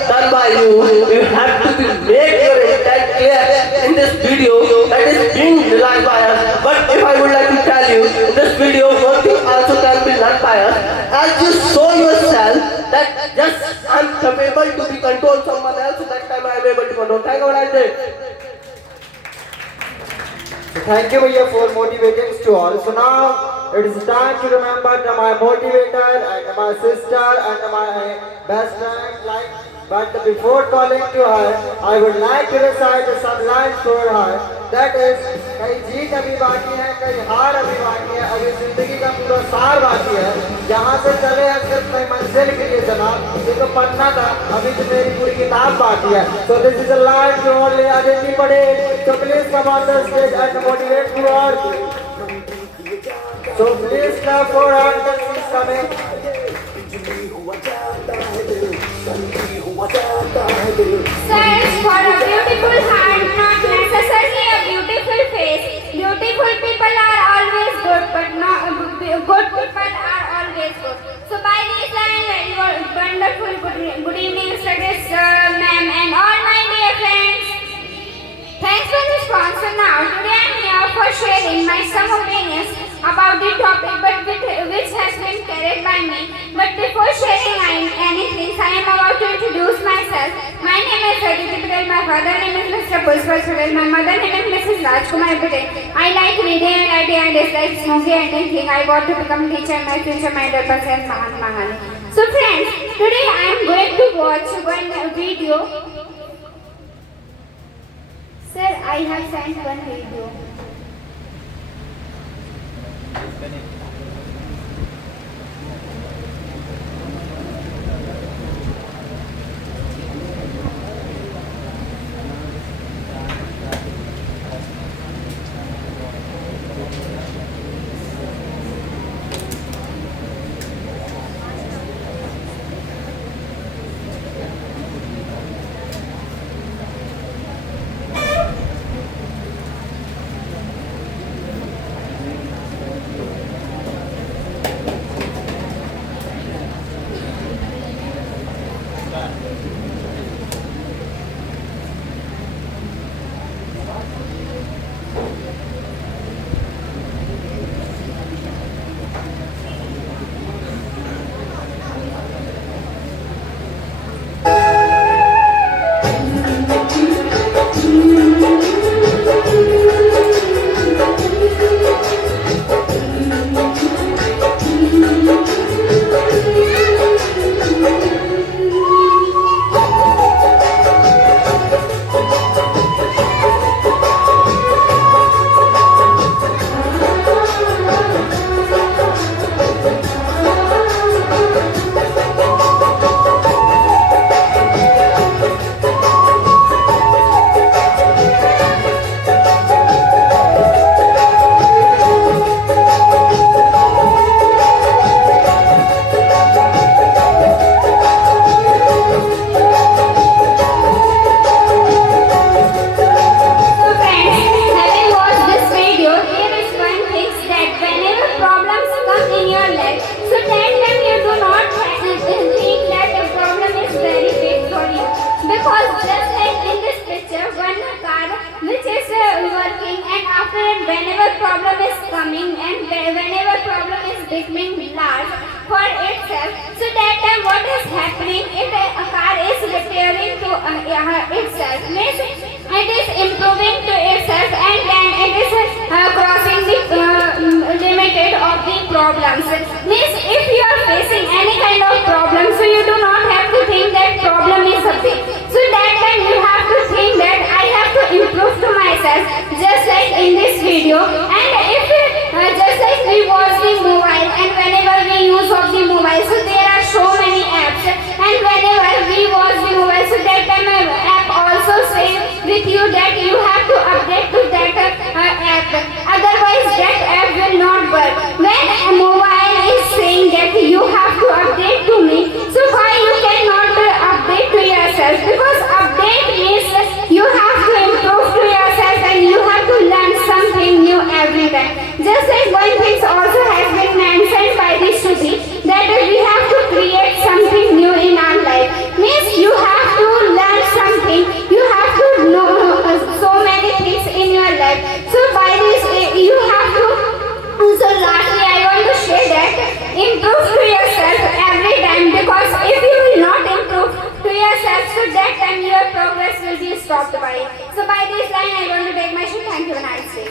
done by you have to be make your intent clear in this video that is being designed by us. But if I would like to tell you in this video, one thing also can be done by us. As you show yourself that yes, I'm capable to be control someone else, that time I am able to control. Thank you for that day. So thank you Bhaiya for motivating to all. So now it is time to remember my motivator and my sister and my best friend. But before calling to her, I would like to recite some lines for her. That is, कहीं जीत अभी बाकी है, कहीं हार अभी बाकी है, अभी जिंदगी का पूरा सार बाकी है. यहाँ से चले हैं सिर्फ मैं मंजिल के लिए जनाब, ये तो पढ़ना था, अभी तो मेरी पूरी किताब बाकी है. So this is a line to only Aditi Patel. So please come on the stage and motivate to her. So please clap for her that she is coming. Search for a beautiful heart, not necessarily a beautiful face. Beautiful people are always good, but not good people are always good. So by this line, very wonderful good evening, studies, ma'am, and all my dear friends. Thanks for the sponsor. Now today I am here for sharing my some opinions about the topic, but which has been carried by me. But before sharing anything, I am about to introduce myself. My name is Aditi Patel. My father name is Mr. Pushpal Patel. My mother name is Mrs. Rajkumar Patel. I like reading and writing and dislike smoking and drinking. I want to become teacher. My future my purpose is Mahatma Gandhi. So friends, today I am going to watch one video. Sir, I have sent one video. becoming large for itself. So that time what is happening if a car is repairing to itself, means it is improving to itself and then it is crossing the limited of the problems. Means if you are facing any kind of problem, so you do not have to think that problem is a big. So that time you have to think that I have to improve to myself, just like in this video. And if just like we watch the mobile and whenever we use of the mobile, so there are so many apps, and whenever we watch the mobile, so that time app also say with you that you have to update to that app, otherwise that app will not work. When a mobile is saying that you have to update to me, so why you cannot update to yourself? Because update means you have to improve to yourself and you have to learn something new every time. Just like one thing also has been mentioned by the Shruti, that we have to create something new in our life. Means you have to learn something, you have to know so many things in your life. So by this you have to, so lastly I want to say that improve to yourself every time, because if you will not improve to yourself, so that time your progress will be stopped by. So by this line I want to take my show. Thank you and I say.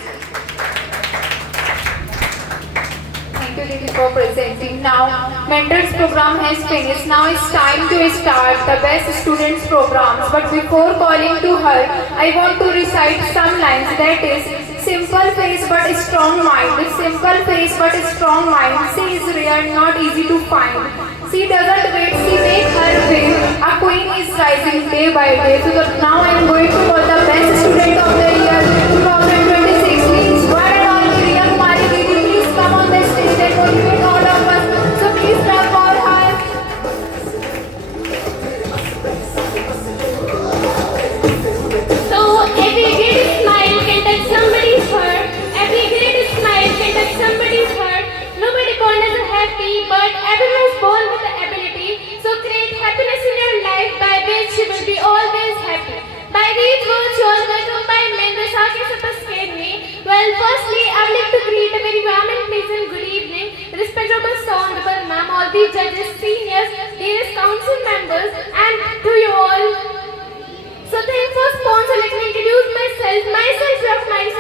Thank you, Didi, for presenting. Now, mentors program has finished. Now it's time to start the best students programs. But before calling to her, I want to recite some lines. That is, simple face but strong mind. Simple face but strong mind. She is rare, not easy to find. She doesn't wait, she makes her way. A queen is rising day by day. So now I am going to call the best student of the year 2026. Please, one and all, Priya Kumari Didi, please come on the stage and motivate all of us. So please clap for her. So every great smile can touch somebody's heart. Every great smile can touch somebody's heart. Nobody born as a happy, but everyone is born with the ability. So create happiness in your life by which you will be always happy. By these words, you all welcome by Mendra Sakya me. Well, firstly, I would like to greet a very warm and pleasant good evening. Respectable Sir Honorable Ma'am, all the judges, seniors, dearest council members, and to you all. So thanks for sponsor. Let me introduce myself. Myself,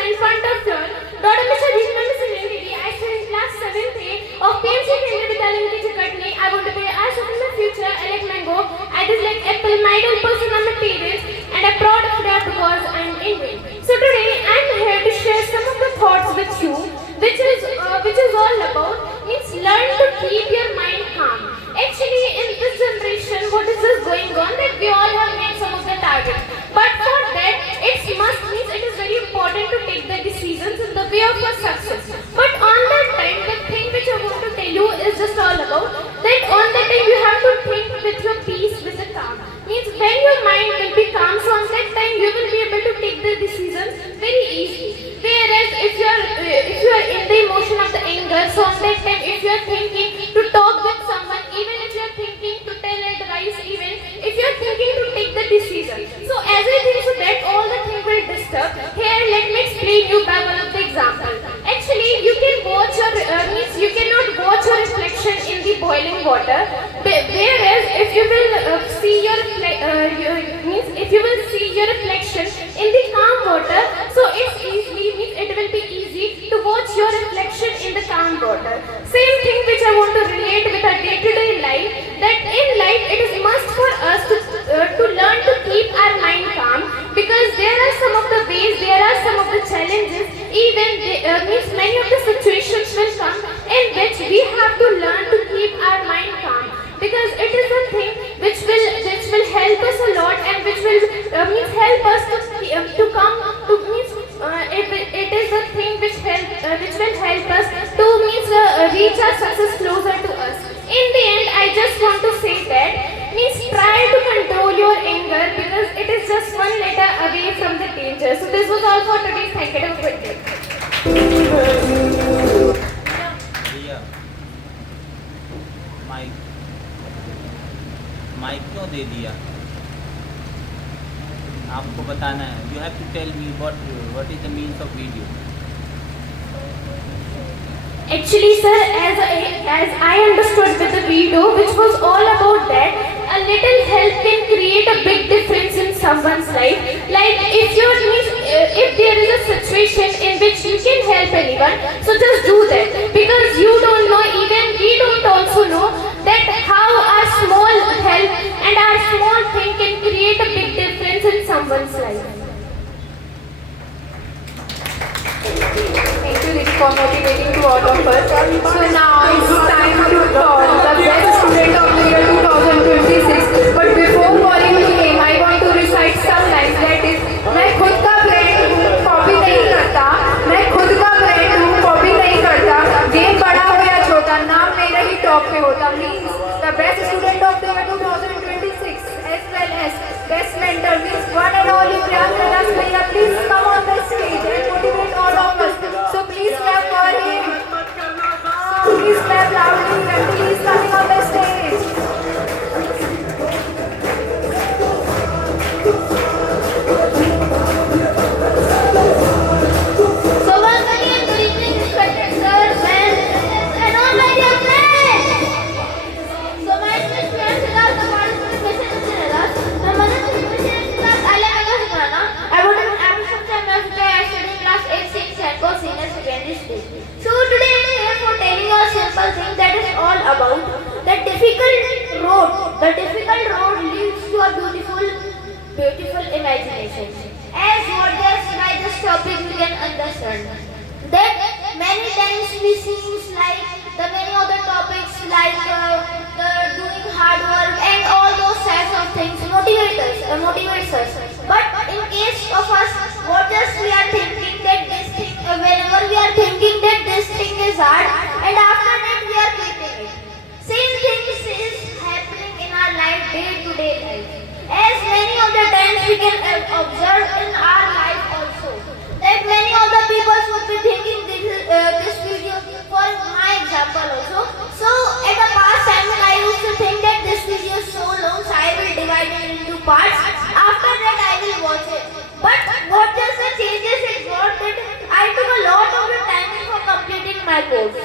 in front of you. Daughter Mr. Rishma Didi. I study in class 7th A of PMC Kendra Vidyalaya Chakatni. I want to be as in the future. I like mango. I dislike apple. My ideal person are my parents, and I'm proud of that because I'm Indian. So today I'm here to share some of the thoughts with you, which is all about means learn to keep your mind calm. Actually, in this generation, what is this going on? That we all have made some of the targets, but for that, it is very important to take the decisions in the way of your success. But on that time, the thing which I want to tell you is just all about that. On that time, you have to think with your peace, with the calm. Means when your mind will be calm, so on that time you will be able to take the decisions very easily. Whereas if you are in the emotion of the anger, so on that time if you are thinking to talk with someone, even if you are thinking to tell advice, even if you are thinking to take the decision, so as I think so that all the things will disturb. Here let me explain you by one of the example. Actually you can watch your you cannot watch your reflection in the boiling water. Whereas if you will see your reflection in the calm water, so it will be easy to watch your reflection in the calm water. Same thing which I want to relate with our day-to-day life, that in life it is must for us to learn to keep our mind calm, because there are some of the ways, there are some of the challenges, even many of the situations will come in which we have to learn to keep our mind calm, because it is a thing which will help us a lot and which will help us to come to it is a thing which will help us to reach our success closer to us. In the end, I just want to say that try to control your anger, because it is just one letter away from the danger. So this was all for today. Thank you. Have a good day. भैया mic क्यों दे दिया? आपको बताना है. You have to tell me what is the means of video. Actually, sir, as I understood with the video, which was all about that, a little help can create a big difference in someone's life. Like if there is a situation in which you can help anyone, so just do that, because you don't know, even we don't also know that how our small help and our small thing can create a big difference in someone's life. Thank you, Didi, for motivating to all of us. So now it's time to call the best student of the year 2026. But before calling the name, I want to recite some lines. That is, मैं खुद का brand हूँ, copy नहीं करता. मैं खुद का brand हूँ, कॉपी नहीं करता. गेम बड़ा हो या छोटा, नाम मेरा ही टॉप पे होता. Means the best student of the year 2026, as well as best mentor, means one and all you Priyanka Das Bhaiya, please come on the stage and motivate all of us. So please clap for him. Please clap loudly and please coming on the stage. So once again, good evening, respected sirs and all my dear friends. So my name is Priyanka Das, the participant mission engineer. My mother is mission class. I would have sometime after I studied in class 8, 6, and go senior secondary school. So today I am here for telling you a simple thing that is all about the difficult road. The difficult road leads to a beautiful imagination. As what just by this topic we can understand that many times we seems like the many other topics like the doing hard work and all those types of things motivates us. But in case of us, what just we are thinking that this thing, whenever we are thinking that this thing is hard, and after that we are quitting it. Same things is happening in our life, day-to-day life. As many of the times we can observe in our life also, that many of the people would be thinking this video for my example also. So at the past time when I used to think that this video is so long, so I will divide it into parts. After that I will watch it. But what just the changes is what that I took a lot of the time for completing my course.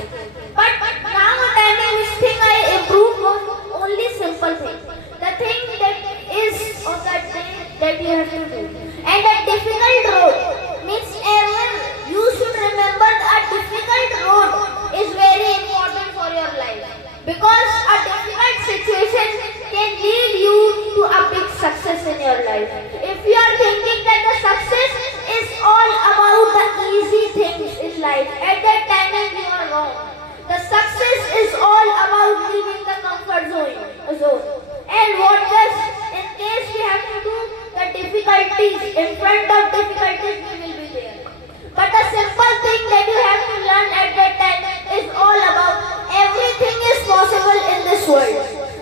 But now the timing which thing I improved was only simple thing. The thing that is of that thing that you have to do. And the difficult road means you should remember that a difficult road is very important for your life. Because a difficult situation can lead you to a big success in your life. If you are thinking that the success is all about the easy things in life, at that time you are wrong. The success is all about leaving the comfort zone. And what does, in case we have to do the difficulties, in front of difficulties we will be there. But the simple thing that you have to learn at that time is all about everything is possible in this world.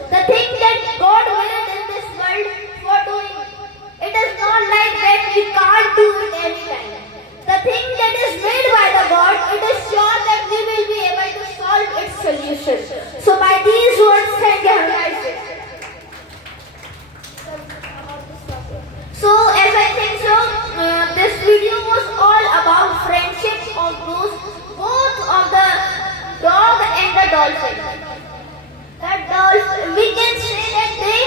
The thing that God willed in this world for doing, it is not like that we can't do it anytime. The thing that is made by the God, it is sure that we will be able to solve its solution. So by these words, thank you. So as I think so, this video was all about friendship of both of the dog and the dolphin. We can say that they,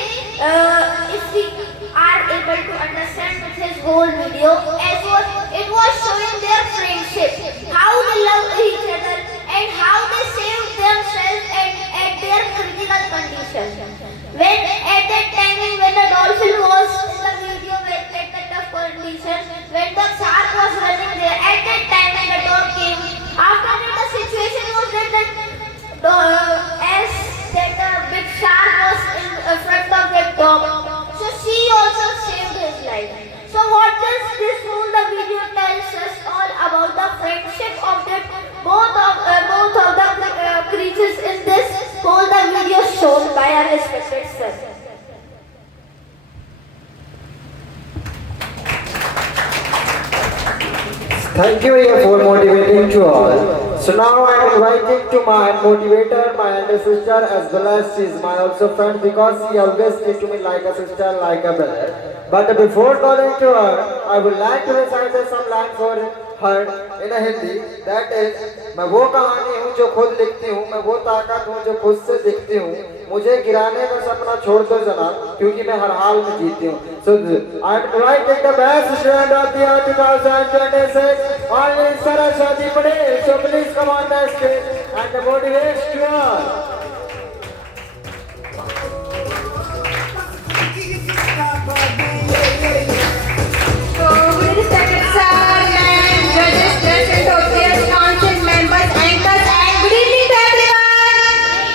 if we are able to understand with his whole video, it was showing their friendship, how they love each other and how they saved themselves at their critical condition. When at that time when the dolphin was in the video at the tough condition, when the shark was running there, at that time when the dog came, after that the situation was that the big shark was in front of that dog, so she also saved his life. So what does this whole the video tells us all about the friendship of that both of the creatures in this whole the video shown by our respected sir. Thank you for motivating to all. So now I am inviting to my motivator, my elder sister, as well as she is my also friend, because she always treats to me like a sister, like a brother. But before calling to her, I would like to recite some lines for her in a Hindi. That is, मैं वो कहानी हूँ जो खुद लिखती हूँ, मैं वो ताकत हूँ जो खुद से दिखती हूँ। मुझे गिराने का सपना छोड़ दो जनाब, क्योंकि मैं हर हाल में जीती हूँ। So I am inviting the best student of the year 2026, only Saraswati Patel. So please come on the stage and motivate to all. So, with respected sir, ma'am, judges, president of their council members, anchors, and good evening to everyone.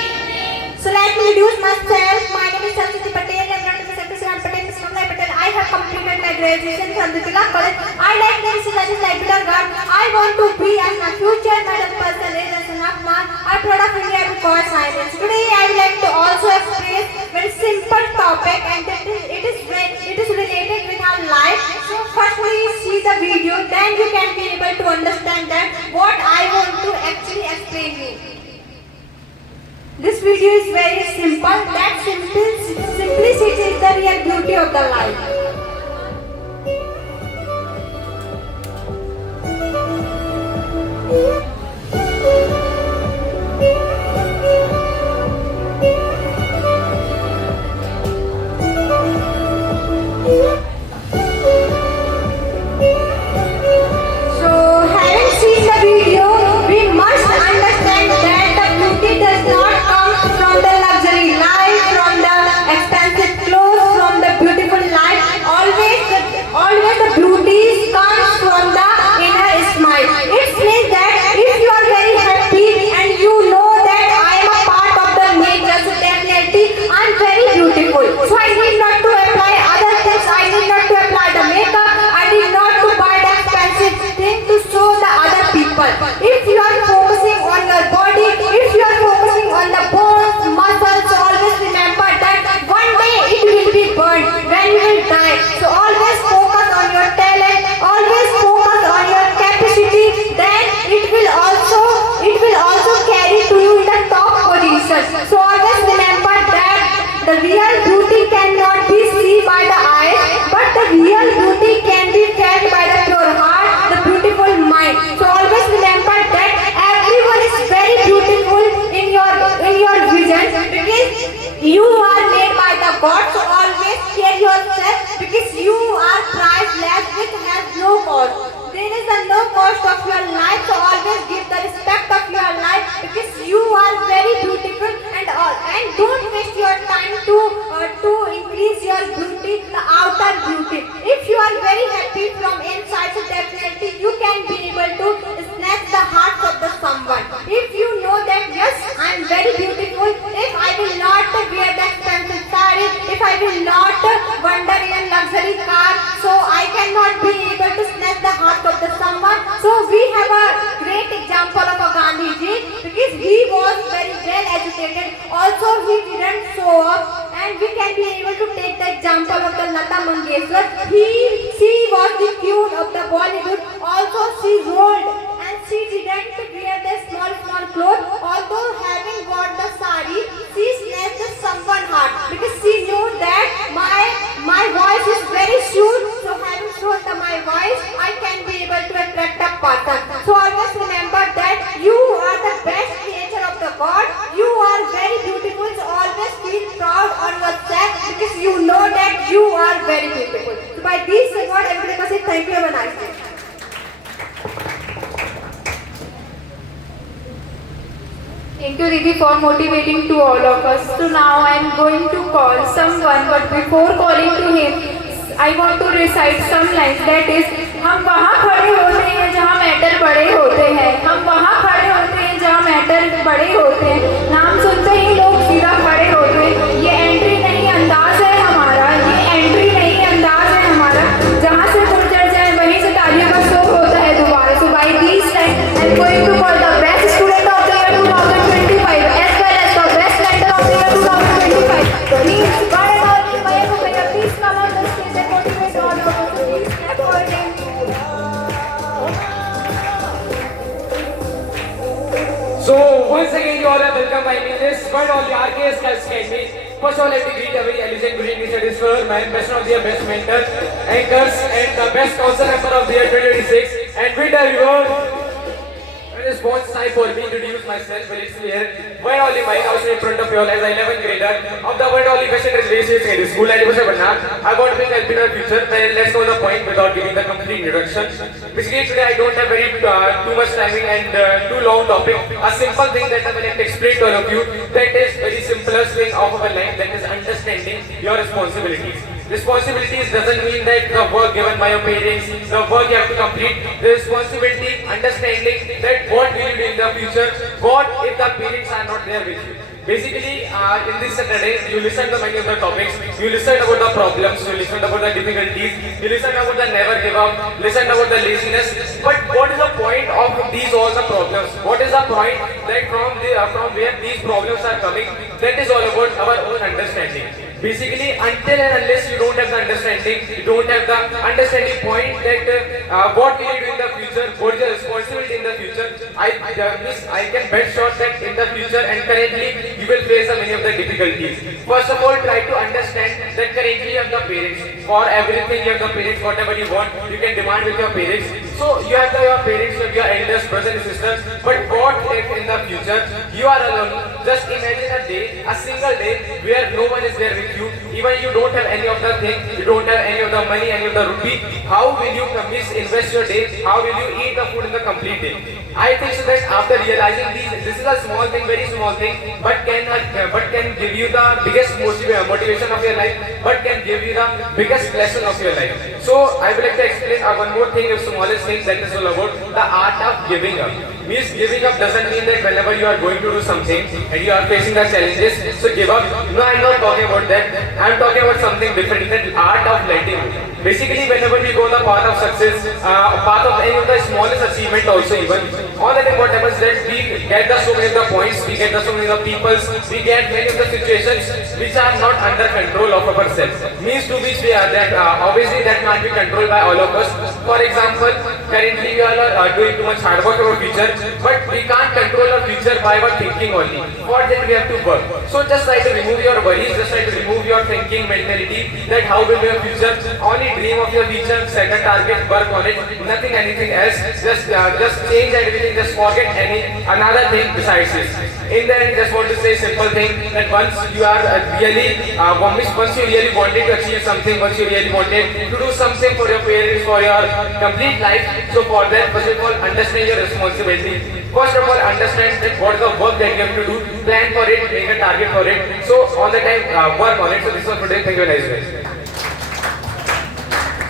So, let me introduce myself. My name is Saraswati Patel. I'm not Mr. Prashant Patel, Mr. Kamlai Patel. I have completed my graduation from the Tilak College. I like the Mrs. Library Guard. I want to be as a future madam person as an Afman. I'm proud of India because science. Today, I would like to also express very simple topic, and that is, it is related with our life. So firstly see the video, then you can be able to understand that what I want to actually explain you. This video is very simple. That simplicity is the real beauty of the life. So, having seen the video, we must understand that the beauty does not come from the luxury life, from the expensive clothes, from the beautiful life. Always the beauty comes from the inner smile. It means that if you are very happy and you know that I am a part of the nature, so definitely I am very beautiful. So I need not to apply other things. I need not to apply the makeup. I need not to buy the expensive thing to show the other people. If you are focusing on your body, if you are focusing on the bones, muscles, always remember that one day it will be burned when you will die. So always focus on your talent, always focus on your capacity, then it will also carry to you in the top position. So always remember that the real beauty cannot be seen by the eyes, but the real beauty can be felt by the pure heart, the beautiful mind. So always remember that everyone is very beautiful in your vision, because you are made by the God. So always care yourself, because you are priceless, which has no cost. There is a no cost of your life. So always give the respect of your life, because you are very beautiful and all. And don't waste your time to increase your beauty, the outer beauty. If you are very happy from inside, so definitely you can be able to snatch the heart of the someone. If you know that yes, I am very beautiful, if I will not wear the expensive saree, if I will not wander in a luxury car, so I cannot be able to snatch the heart of the someone. So we have a great example of a Gandhi ji, because he was very well educated. Also he didn't show up, and we can be able to take the example of the Lata Mangeshkar. She was the queen of the Bollywood. Also she rolled, and she didn't wear the small clothes. Although having got the sari, she snatched someone's heart, because she knew that my voice is very sure. So having shown my voice, I can be able to attract a person. So always remember that you are the best creature of the God. You are very beautiful. So always feel proud on yourself, because you know that you are very beautiful. So by this word, everybody must say thank you. Have a nice day. Thank you, Didi, for motivating to all of us. So now I am going to call someone, but before calling to him, I want to recite some lines. That is, हम वहाँ खड़े होते हैं जहाँ matter बड़े होते हैं. हम वहाँ खड़े होते हैं जहाँ मैटर बड़े होते हैं. नाम सुनते ही लोग सीधा खड़े होते हैं. ये एंट्री नहीं अंदाज है हमारा. ये एंट्री नहीं अंदाज है हमारा. जहाँ से फुल चढ़ जाए वहीं से तालियों का शोर होता है दोबारा. So by these lines, I am going to call the best student of the year 2025 as well as the best writer of the year 2025. Please, one and all, please come on the stage and motivate all of us. Please clap for him. So once again you all are welcome. My name is one of the RKS Academy. First of all, let me greet a very elegant greeting which is for my best of the year, best mentor, anchors, and the best council member of the year 2026. And with the reward, response time for me to introduce myself. Well, it's here. One only mine also in front of you all as 11th grader of the one only Western Residential Secondary School. And I want to help in our future. Well, let's go to the point without giving the complete introduction. Basically, today I don't have very too much timing and too long topic. A simple thing that I will have to explain to all of you. That is very simplest thing of our life. That is understanding your responsibilities. Responsibilities doesn't mean that the work given by your parents, the work you have to complete. The responsibility, understanding that what will you do in the future, what if the parents are not there with you. Basically, in this Saturday, you listen to many of the topics, you listen about the problems, you listen about the difficulties, you listen about the never give up, listen about the laziness. But what is the point of these all the problems? What is the point that from where these problems are coming? That is all about our own understanding. Basically, until and unless you don't have the understanding, you don't have the understanding point that what will you do in the future, what is your responsibility in the future, I can bet short that in the future and currently you will face many of the difficulties. First of all, try to understand that currently you have the parents. For everything you have the parents, whatever you want, you can demand with your parents. So you have your parents, you have your elders, brothers and sisters. But what if in the future you are alone? Just imagine a day, a single day where no one is there with you. Even you don't have any of the thing, you don't have any of the money, any of the rupee. How will you invest your day? How will you eat the food in the complete day? I think so that after realizing this is a small thing, very small thing, but can give you the biggest motivation of your life, but can give you the biggest lesson of your life. So I would like to explain one more thing, the smallest thing that is all about the art of giving up. Means giving up doesn't mean that whenever you are going to do something and you are facing the challenges, so give up. No, I'm not talking about that. I'm talking about something different, that art of letting go. Basically, whenever we go the path of success, path of any of the smallest achievement also even, all the time what happens that we get the so many of the points, we get the so many of the peoples, we get many of the situations which are not under control of ourselves. Means to which we are that obviously that can't be controlled by all of us. For example, currently we all are doing too much hard work for our future, but we can't control our future by our thinking only. For that we have to work. So just try to remove your worries, just try to remove your thinking mentality that how will be your future. Only dream of your future, set a target, work on it, nothing anything else. Just change everything, just forget another thing besides this. In the end, just want to say simple thing that once you are once you really wanted to achieve something, once you really wanted to do something for your parents, for your complete life, so for that, first of all, understand your responsibility. First of all, understand that what is the work that you have to do, plan for it, make a target for it. So all the time, work on it. So this was today. Thank you very much.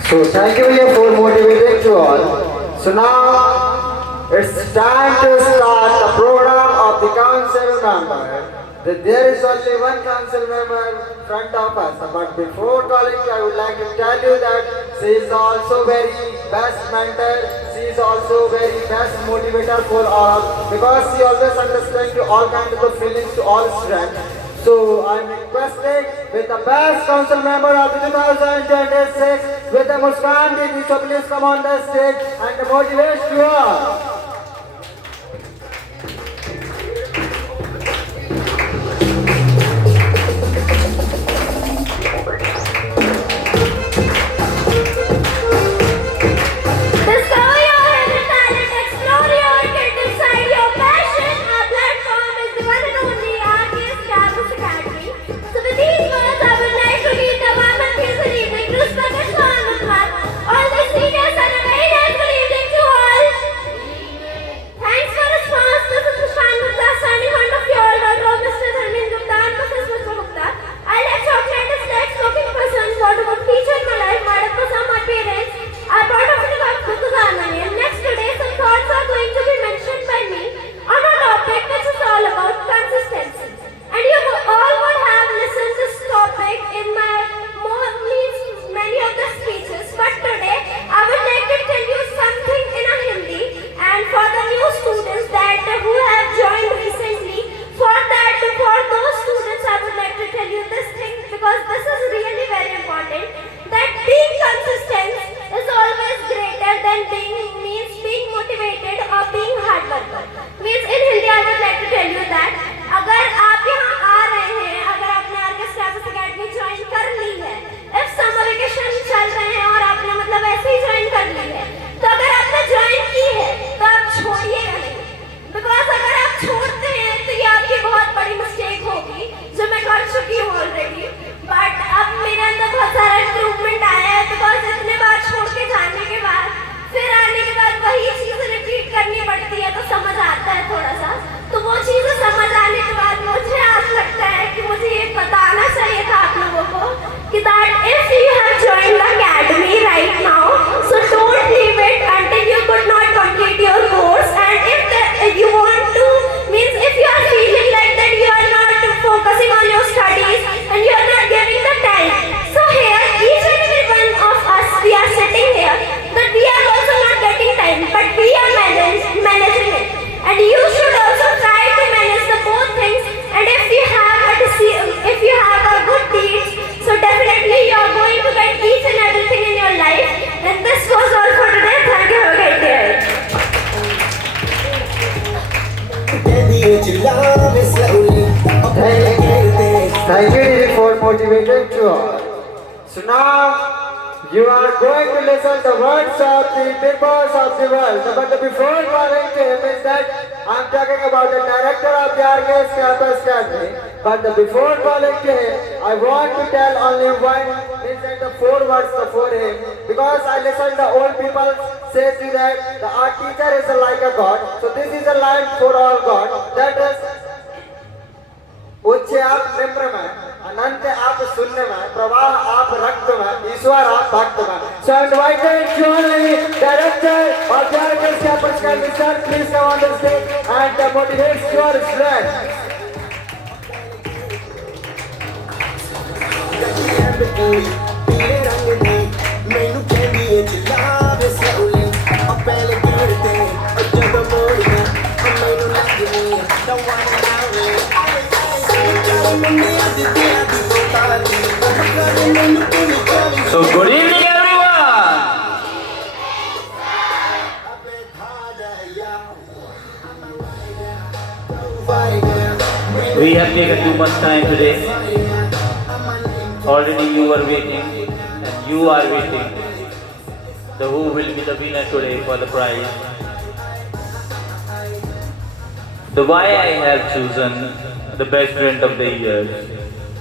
So thank you for motivating to all. So now it's time to start the program of the council member. There is only one council member in front of us, but before calling I would like to tell you that she is also very best mentor, she is also very best motivator for all, because she always understands to all kinds of the feelings to all students. So I am requesting with the best council member of the 2026 with the Muskan Didi, so please come on the stage and motivate you all. Discover your hidden talent, explore your creative side, your passion. Our platform is the one and only RKS Campus Academy. So with these words, I would like to give the warm and peaceful evening to Spanish all the seniors and a very nice good evening to all. Because इतने बार छोड़ के जाने के बाद फिर आने के बाद वही चीज रिपीट करनी पड़ती है, तो समझ आता है थोड़ा सा। तो वो चीज समझ आने के बाद मुझे आज लगता है कि मुझे ये बताना चाहिए था आप लोगों को कि that if you have joined the academy right now, so don't leave it until you could not complete your course. And if you want to, means if you are feeling like that you are not focusing on your studies and you are not giving the time, so here each and every one of us, we are sitting here that we are also not getting time, but we are managing it. And you should also try to manage the both things. And if you have a good deeds, so definitely you are going to get each and everything in your life. And this was all for today. Thank you. Have a great day. Thank you for motivating to all. So now you are going to listen the words of the big boss of the world. But before calling to him is that I'm talking about the director of the RKS Campus Academy. But before calling to him, I want to tell only one, means that the 4 words before him. Because I listen the old people say to that our teacher is like a god. So this is a line for all God. That is, उच्च आप निम्र में, अनंत आप शून्य में, प्रवाह आप रक्त में, ईश्वर आप भक्त में. So I invited Johnny, director of the RKS Campus Academy, sir, please come on the stage and motivate your students. So good evening everyone. We have taken too much time today. Already you are waiting and you are waiting. The who will be the winner today for the prize. The why I have chosen the best friend of the year.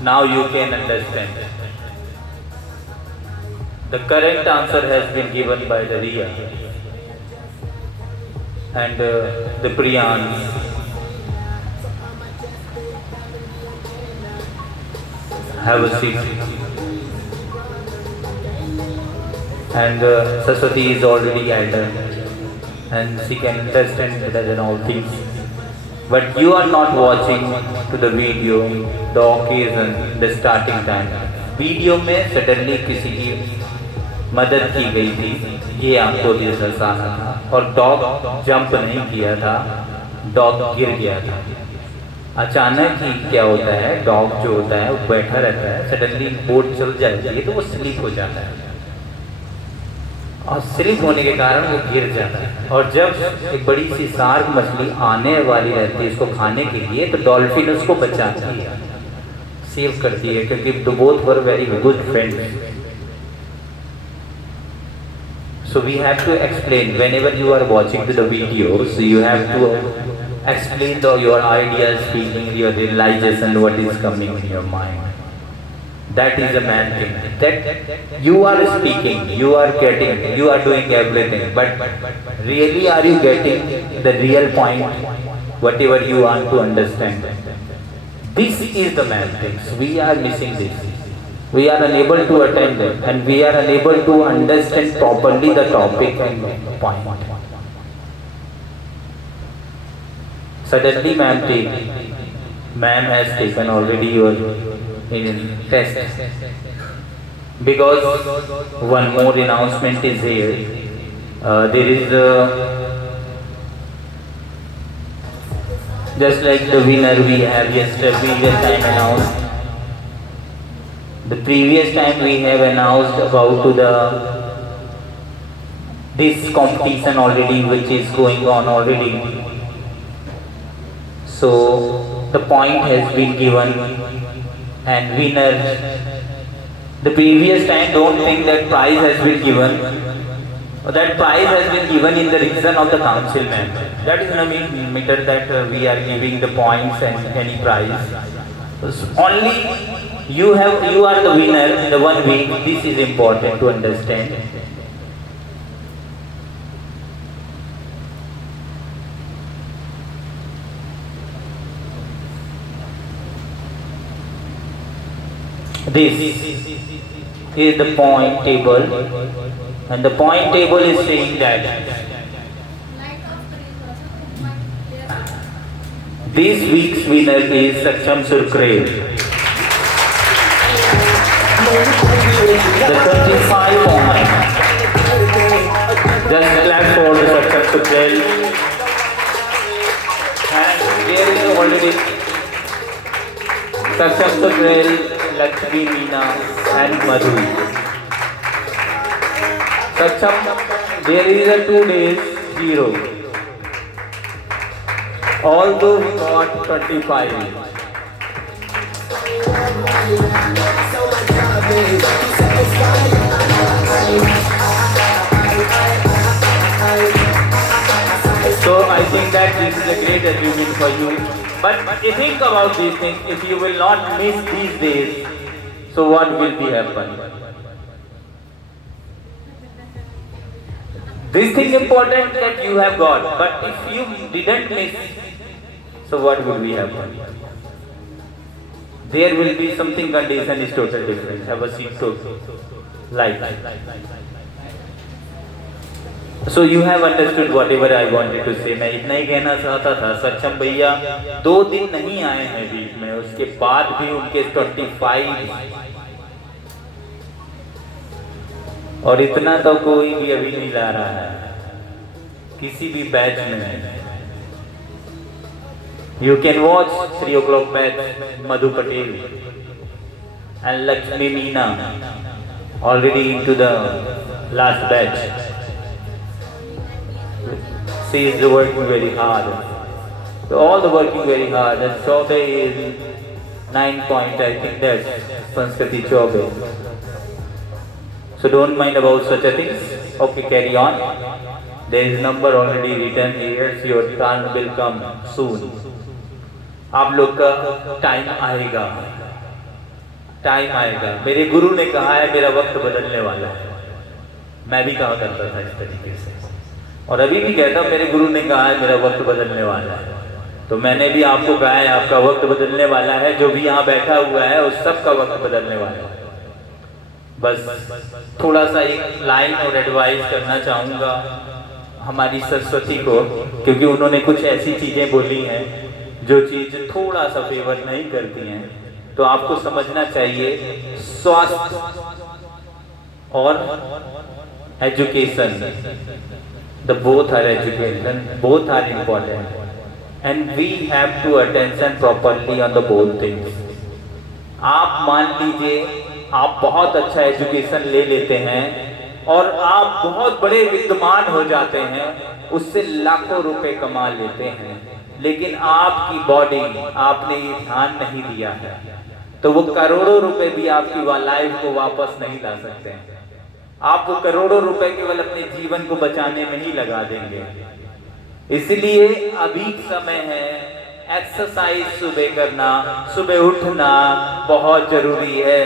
Now you can understand. The correct answer has been given by the Riya and the Priyans. Have a seat. And Saraswati is already elder and she can understand better than all things. But you are not watching to the video, the occasion, the starting time. Video में suddenly किसी की मदद की गई थी, ये आपको दर्शाना था. और डॉग जंप नहीं किया था, डॉग गिर गया था. अचानक ही क्या होता है, डॉग जो होता है वो बैठा रहता है, सडनली बोट चल जाती है तो वो स्लिप हो जाता है और स्लिप होने के कारण वो गिर जाता है. और जब एक बड़ी सी शार्क मछली आने वाली रहती है इसको खाने के लिए, तो डॉल्फिन उसको बचाती है, सेव करती है, क्योंकि both were very good friends. So we have to explain whenever you are watching to the video, so you have to explain your ideas, feeling, your realization, what is coming in your mind. That is the main thing. That you are speaking, you are getting, you are doing everything, but really are you getting the real point, whatever you want to understand? This is the main thing. We are missing this. We are unable to attend them and we are unable to understand properly the topic and point. Suddenly ma'am has taken already your test, because one more announcement is here. There is just like the winner we have yesterday time announced. The previous time we have announced about this competition already, which is going on already. So the point has been given and winner. The previous time, don't think that prize has been given. That prize has been given in the reason of the council member. That is no matter that we are giving the points and any prize. Only You are the winner in the 1 week. This is important to understand. This is the point table, and the point table is saying that this week's winner is Saksham Surkrev. The 25 points. Just clap for the Saksham Surkrev. And there is already Saksham Surkrev, Lakshmi, Meena and Madhu. Saksham, there is a 2 days 0. Although he got 25. So I think that this is a great achievement for you. But if you think about these things, if you will not miss these days, so what will be happen? This thing important that you have got, but if you didn't miss, so what will be happen? There will be something condition is totally different. Have a seat to life. So you have understood whatever I wanted to say. मैं इतना ही कहना चाहता था, सक्षम भैया 2 दिन नहीं आए हैं बीच में, उसके बाद भी उनके 25 और इतना तो कोई भी अभी नहीं ला रहा है किसी भी बैच में. You can watch 3 o'clock batch Madhu Patel and Lakshmi Meena already into the last batch. She is working very hard. So all the working very hard. And Chaube is 9 point, I think that's Sanskriti Chaube. So don't mind about such a things. Okay, carry on. There is number already written here. Your turn will come soon. आप लोग का time आएगा, time आएगा. मेरे गुरु ने कहा है मेरा वक्त बदलने वाला है. मैं भी कहा करता था इस तरीके से और अभी भी कहता हूं मेरे गुरु ने कहा है मेरा वक्त बदलने वाला है. तो मैंने भी आपको कहा है आपका वक्त बदलने वाला है. जो भी यहाँ बैठा हुआ है उस सब का वक्त बदलने वाला है. बस थोड़ा सा एक लाइन और एडवाइस करना चाहूँगा हमारी सरस्वती को, क्योंकि उन्होंने कुछ ऐसी चीज़ें बोली हैं जो चीज़ थोड़ा सा फेवर नहीं करती हैं. तो आपको समझना चाहिए स्वास्थ्य और education, the both are education, both are important, and we have to attention properly on the both things. आप मान लीजिए आप बहुत अच्छा एजुकेशन ले लेते हैं और आप बहुत बड़े विद्वान हो जाते हैं, उससे लाखों रुपए कमा लेते हैं, लेकिन आपकी बॉडी आपने ये ध्यान नहीं दिया है तो वो करोड़ों रुपए भी आपकी लाइफ को वापस नहीं ला सकते हैं. आप वो करोड़ों रुपए केवल अपने जीवन को बचाने में ही लगा देंगे. इसलिए अभी समय है एक्सरसाइज सुबह करना, सुबह उठना बहुत जरूरी है.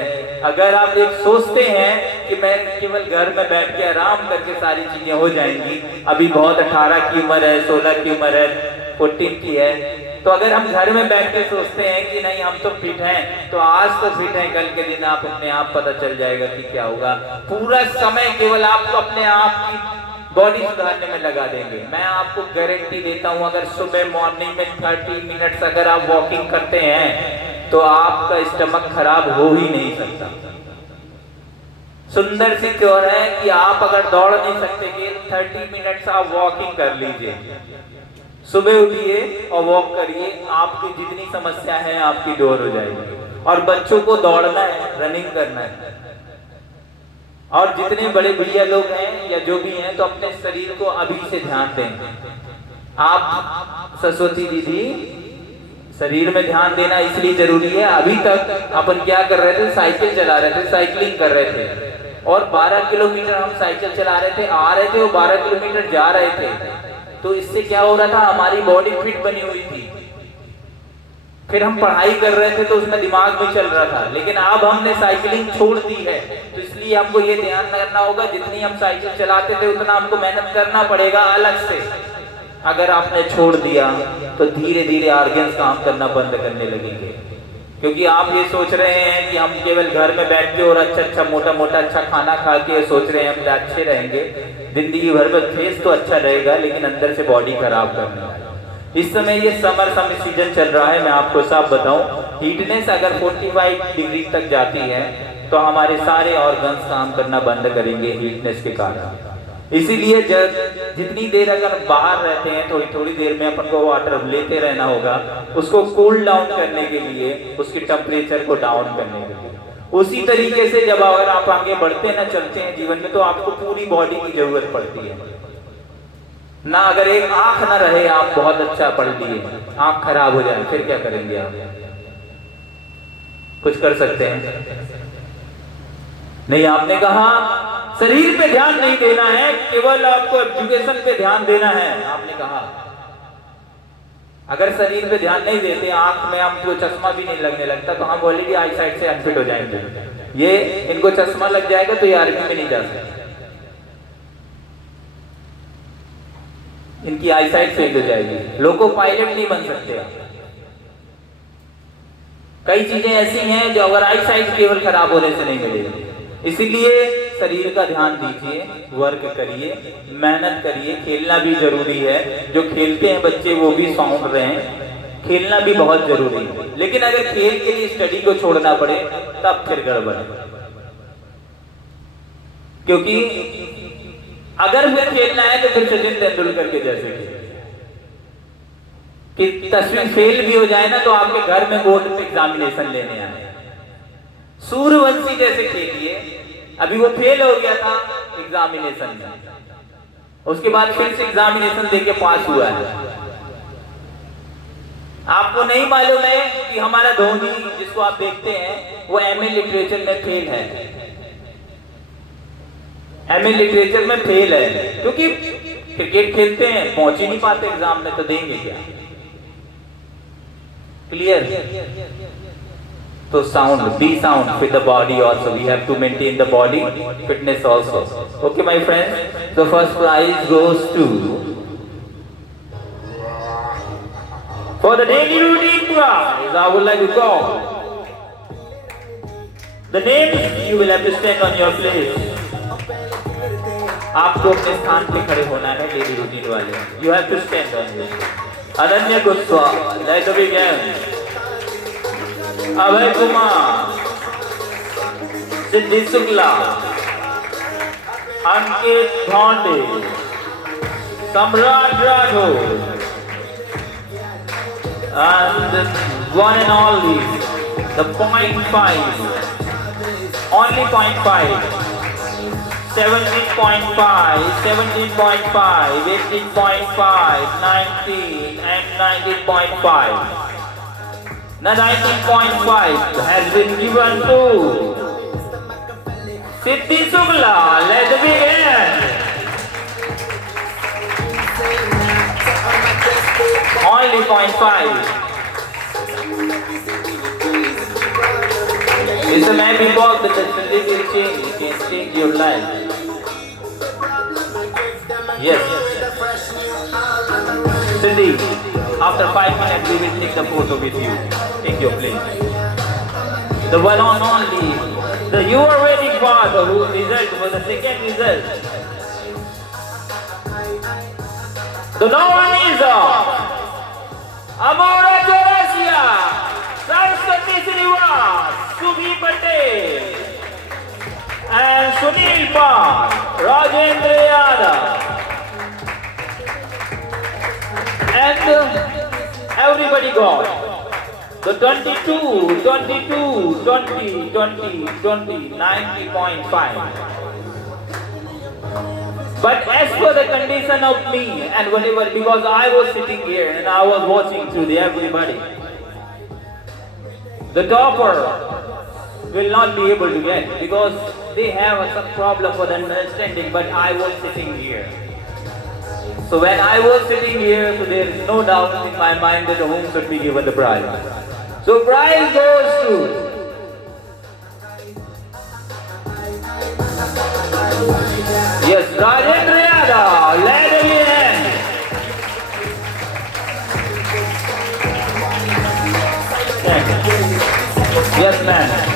अगर आप एक सोचते हैं कि मैं केवल घर में बैठ के आराम करके सारी चीजें हो जाएंगी, अभी बहुत 18 की उम्र है, 16 की उम्र है, 14 की है, तो अगर हम घर में बैठ के सोचते हैं कि नहीं हम तो फिट हैं, तो आज तो फिट हैं, कल के दिन आप अपने आप पता चल जाएगा कि क्या होगा. पूरा समय केवल आपको अपने आप की बॉडी सुधारने में लगा देंगे. मैं आपको गारंटी देता हूं अगर सुबह मॉर्निंग में 30 मिनट्स अगर आप वॉकिंग करते हैं तो आपका स्टमक खराब हो ही नहीं सकता. सुंदर सी क्योर है कि आप अगर दौड़ नहीं सकते कि 30 मिनट्स आप वॉकिंग कर लीजिए. सुबह उठिए और वॉक करिए, आपकी जितनी समस्या है आपकी दूर हो जाएगी. और बच्चों को दौड़ना है, रनिंग करना है. और जितने बड़े भैया लोग हैं या जो भी हैं तो अपने शरीर को अभी से ध्यान दें. आप सरस्वती दीदी शरीर में ध्यान देना इसलिए जरूरी है. अभी तक अपन क्या कर रहे थे, साइकिल चला रहे थे, साइकिलिंग कर रहे थे और 12 किलोमीटर हम साइकिल चला रहे थे, आ रहे थे और 12 किलोमीटर जा रहे थे. तो इससे क्या हो रहा था, हमारी बॉडी फिट बनी हुई थी. फिर हम पढ़ाई कर रहे थे तो उसमें दिमाग में चल रहा था, लेकिन अब हमने साइकिलिंग छोड़ दी है, तो इसलिए हमको ये ध्यान करना होगा जितनी हम साइकिल चलाते थे उतना हमको मेहनत करना पड़ेगा अलग से। अगर आपने छोड़ दिया तो धीरे धीरे ऑर्गन्स काम करना बंद करने लगेंगे, क्योंकि आप ये सोच रहे हैं कि हम केवल घर में बैठ के और अच्छा मोटा मोटा अच्छा खाना खा के सोच रहे हैं हम अच्छे रहेंगे, जिंदगी भर में फेस तो अच्छा रहेगा लेकिन अंदर से बॉडी खराब करना है। इस समय ये समर सीजन चल रहा है, मैं आपको साफ बताऊं, हीटनेस अगर 45 डिग्री तक जाती है तो हमारे सारे ऑर्गन्स काम करना बंद करेंगे हीटनेस के कारण। इसीलिए जितनी देर अगर बाहर रहते हैं थोड़ी देर में अपन को वाटर लेते रहना होगा, उसको कूल डाउन करने के लिए, उसके टेम्परेचर को डाउन करने के लिए। उसी तरीके से जब अगर आप आगे बढ़ते ना चलते हैं जीवन में तो आपको पूरी बॉडी की जरूरत पड़ती है ना। अगर एक आंख ना रहे, आप बहुत अच्छा पढ़ लिए, आंख खराब हो जाए फिर क्या करेंगे आप? कुछ कर सकते हैं नहीं। आपने कहा शरीर पे ध्यान नहीं देना है, केवल आपको एजुकेशन पे ध्यान देना है। आपने कहा अगर शरीर पे ध्यान नहीं देते, आंख में हमको चश्मा भी नहीं लगने लगता तो हम बोले कि आई साइड से अनफिट हो जाएंगे। ये इनको चश्मा लग जाएगा तो ये आर्मी में नहीं जा सकते, इनकी आई साइड फेल हो जाएगी, लोको पायलट नहीं बन सकते। कई चीजें ऐसी हैं जो अगर आई साइड केवल खराब होने से नहीं मिलेगी। इसीलिए शरीर का ध्यान दीजिए, वर्क करिए, मेहनत करिए, खेलना भी जरूरी है। जो खेलते हैं बच्चे वो भी साउंड रहे, खेलना भी बहुत जरूरी है। लेकिन अगर खेल के लिए स्टडी को छोड़ना पड़े तब फिर गड़बड़ है, क्योंकि अगर फिर खेलना है तो फिर सचिन तेंदुलकर के जैसे कि तस्वीर फेल भी हो जाए ना तो आपके घर में बोर्ड पे एग्जामिनेशन लेने आए। सूर्यवंशी जैसे खेलिए, अभी वो फेल हो गया था एग्जामिनेशन में, उसके बाद फिर से एग्जामिनेशन देके पास हुआ है। आपको नहीं मालूम है कि हमारा धोनी जिसको आप देखते हैं वो एमए लिटरेचर में फेल है, एमए लिटरेचर में फेल है क्योंकि क्रिकेट खेलते हैं, पहुंच ही नहीं पाते एग्जाम में, तो देंगे क्या? क्लियर? तो sound, be sound with the body also. We have to maintain the body fitness also. Okay, my friends. The first prize goes to for the daily routine prize. I would like to call the names. You will have to stand on your place. आपको अपने स्थान पे खड़े होना है daily routine वाले. You have to stand on your place. Ananya गुस्सा, let's begin. Abhay Kumar, सिद्धि शुक्ला, अंकित भांडे, सम्राट Rathore, and one and only the 0.5, only 0.5, 17.5, 17.5, 18.5, 19 and 19.5. The 19.5 has been given to Siddhi Shukla. Let's begin. Only 0.5. It's a maybe box that Siddhi will change. It can change your life. Yes. Siddhi, after 5 minutes we will take the photo with you. Take your place. The one and only, the you are waiting for the result for the second result. The nominee Amora Chaurasia, Saraswati Srinivas, Subhi Patel, and Sunil Pal, Rajendra Yadav, and everybody got the 22, 22, 20, 20, 20, 90.5. But as for the condition of me and whatever, because I was sitting here and I was watching through everybody, the topper will not be able to get because they have some problem for the understanding, but I was sitting here. So when I was sitting here, so there is no doubt in my mind that whom should be given the prize. So prize goes to yes, Rajendra Yadav. Let him in. Yes, man.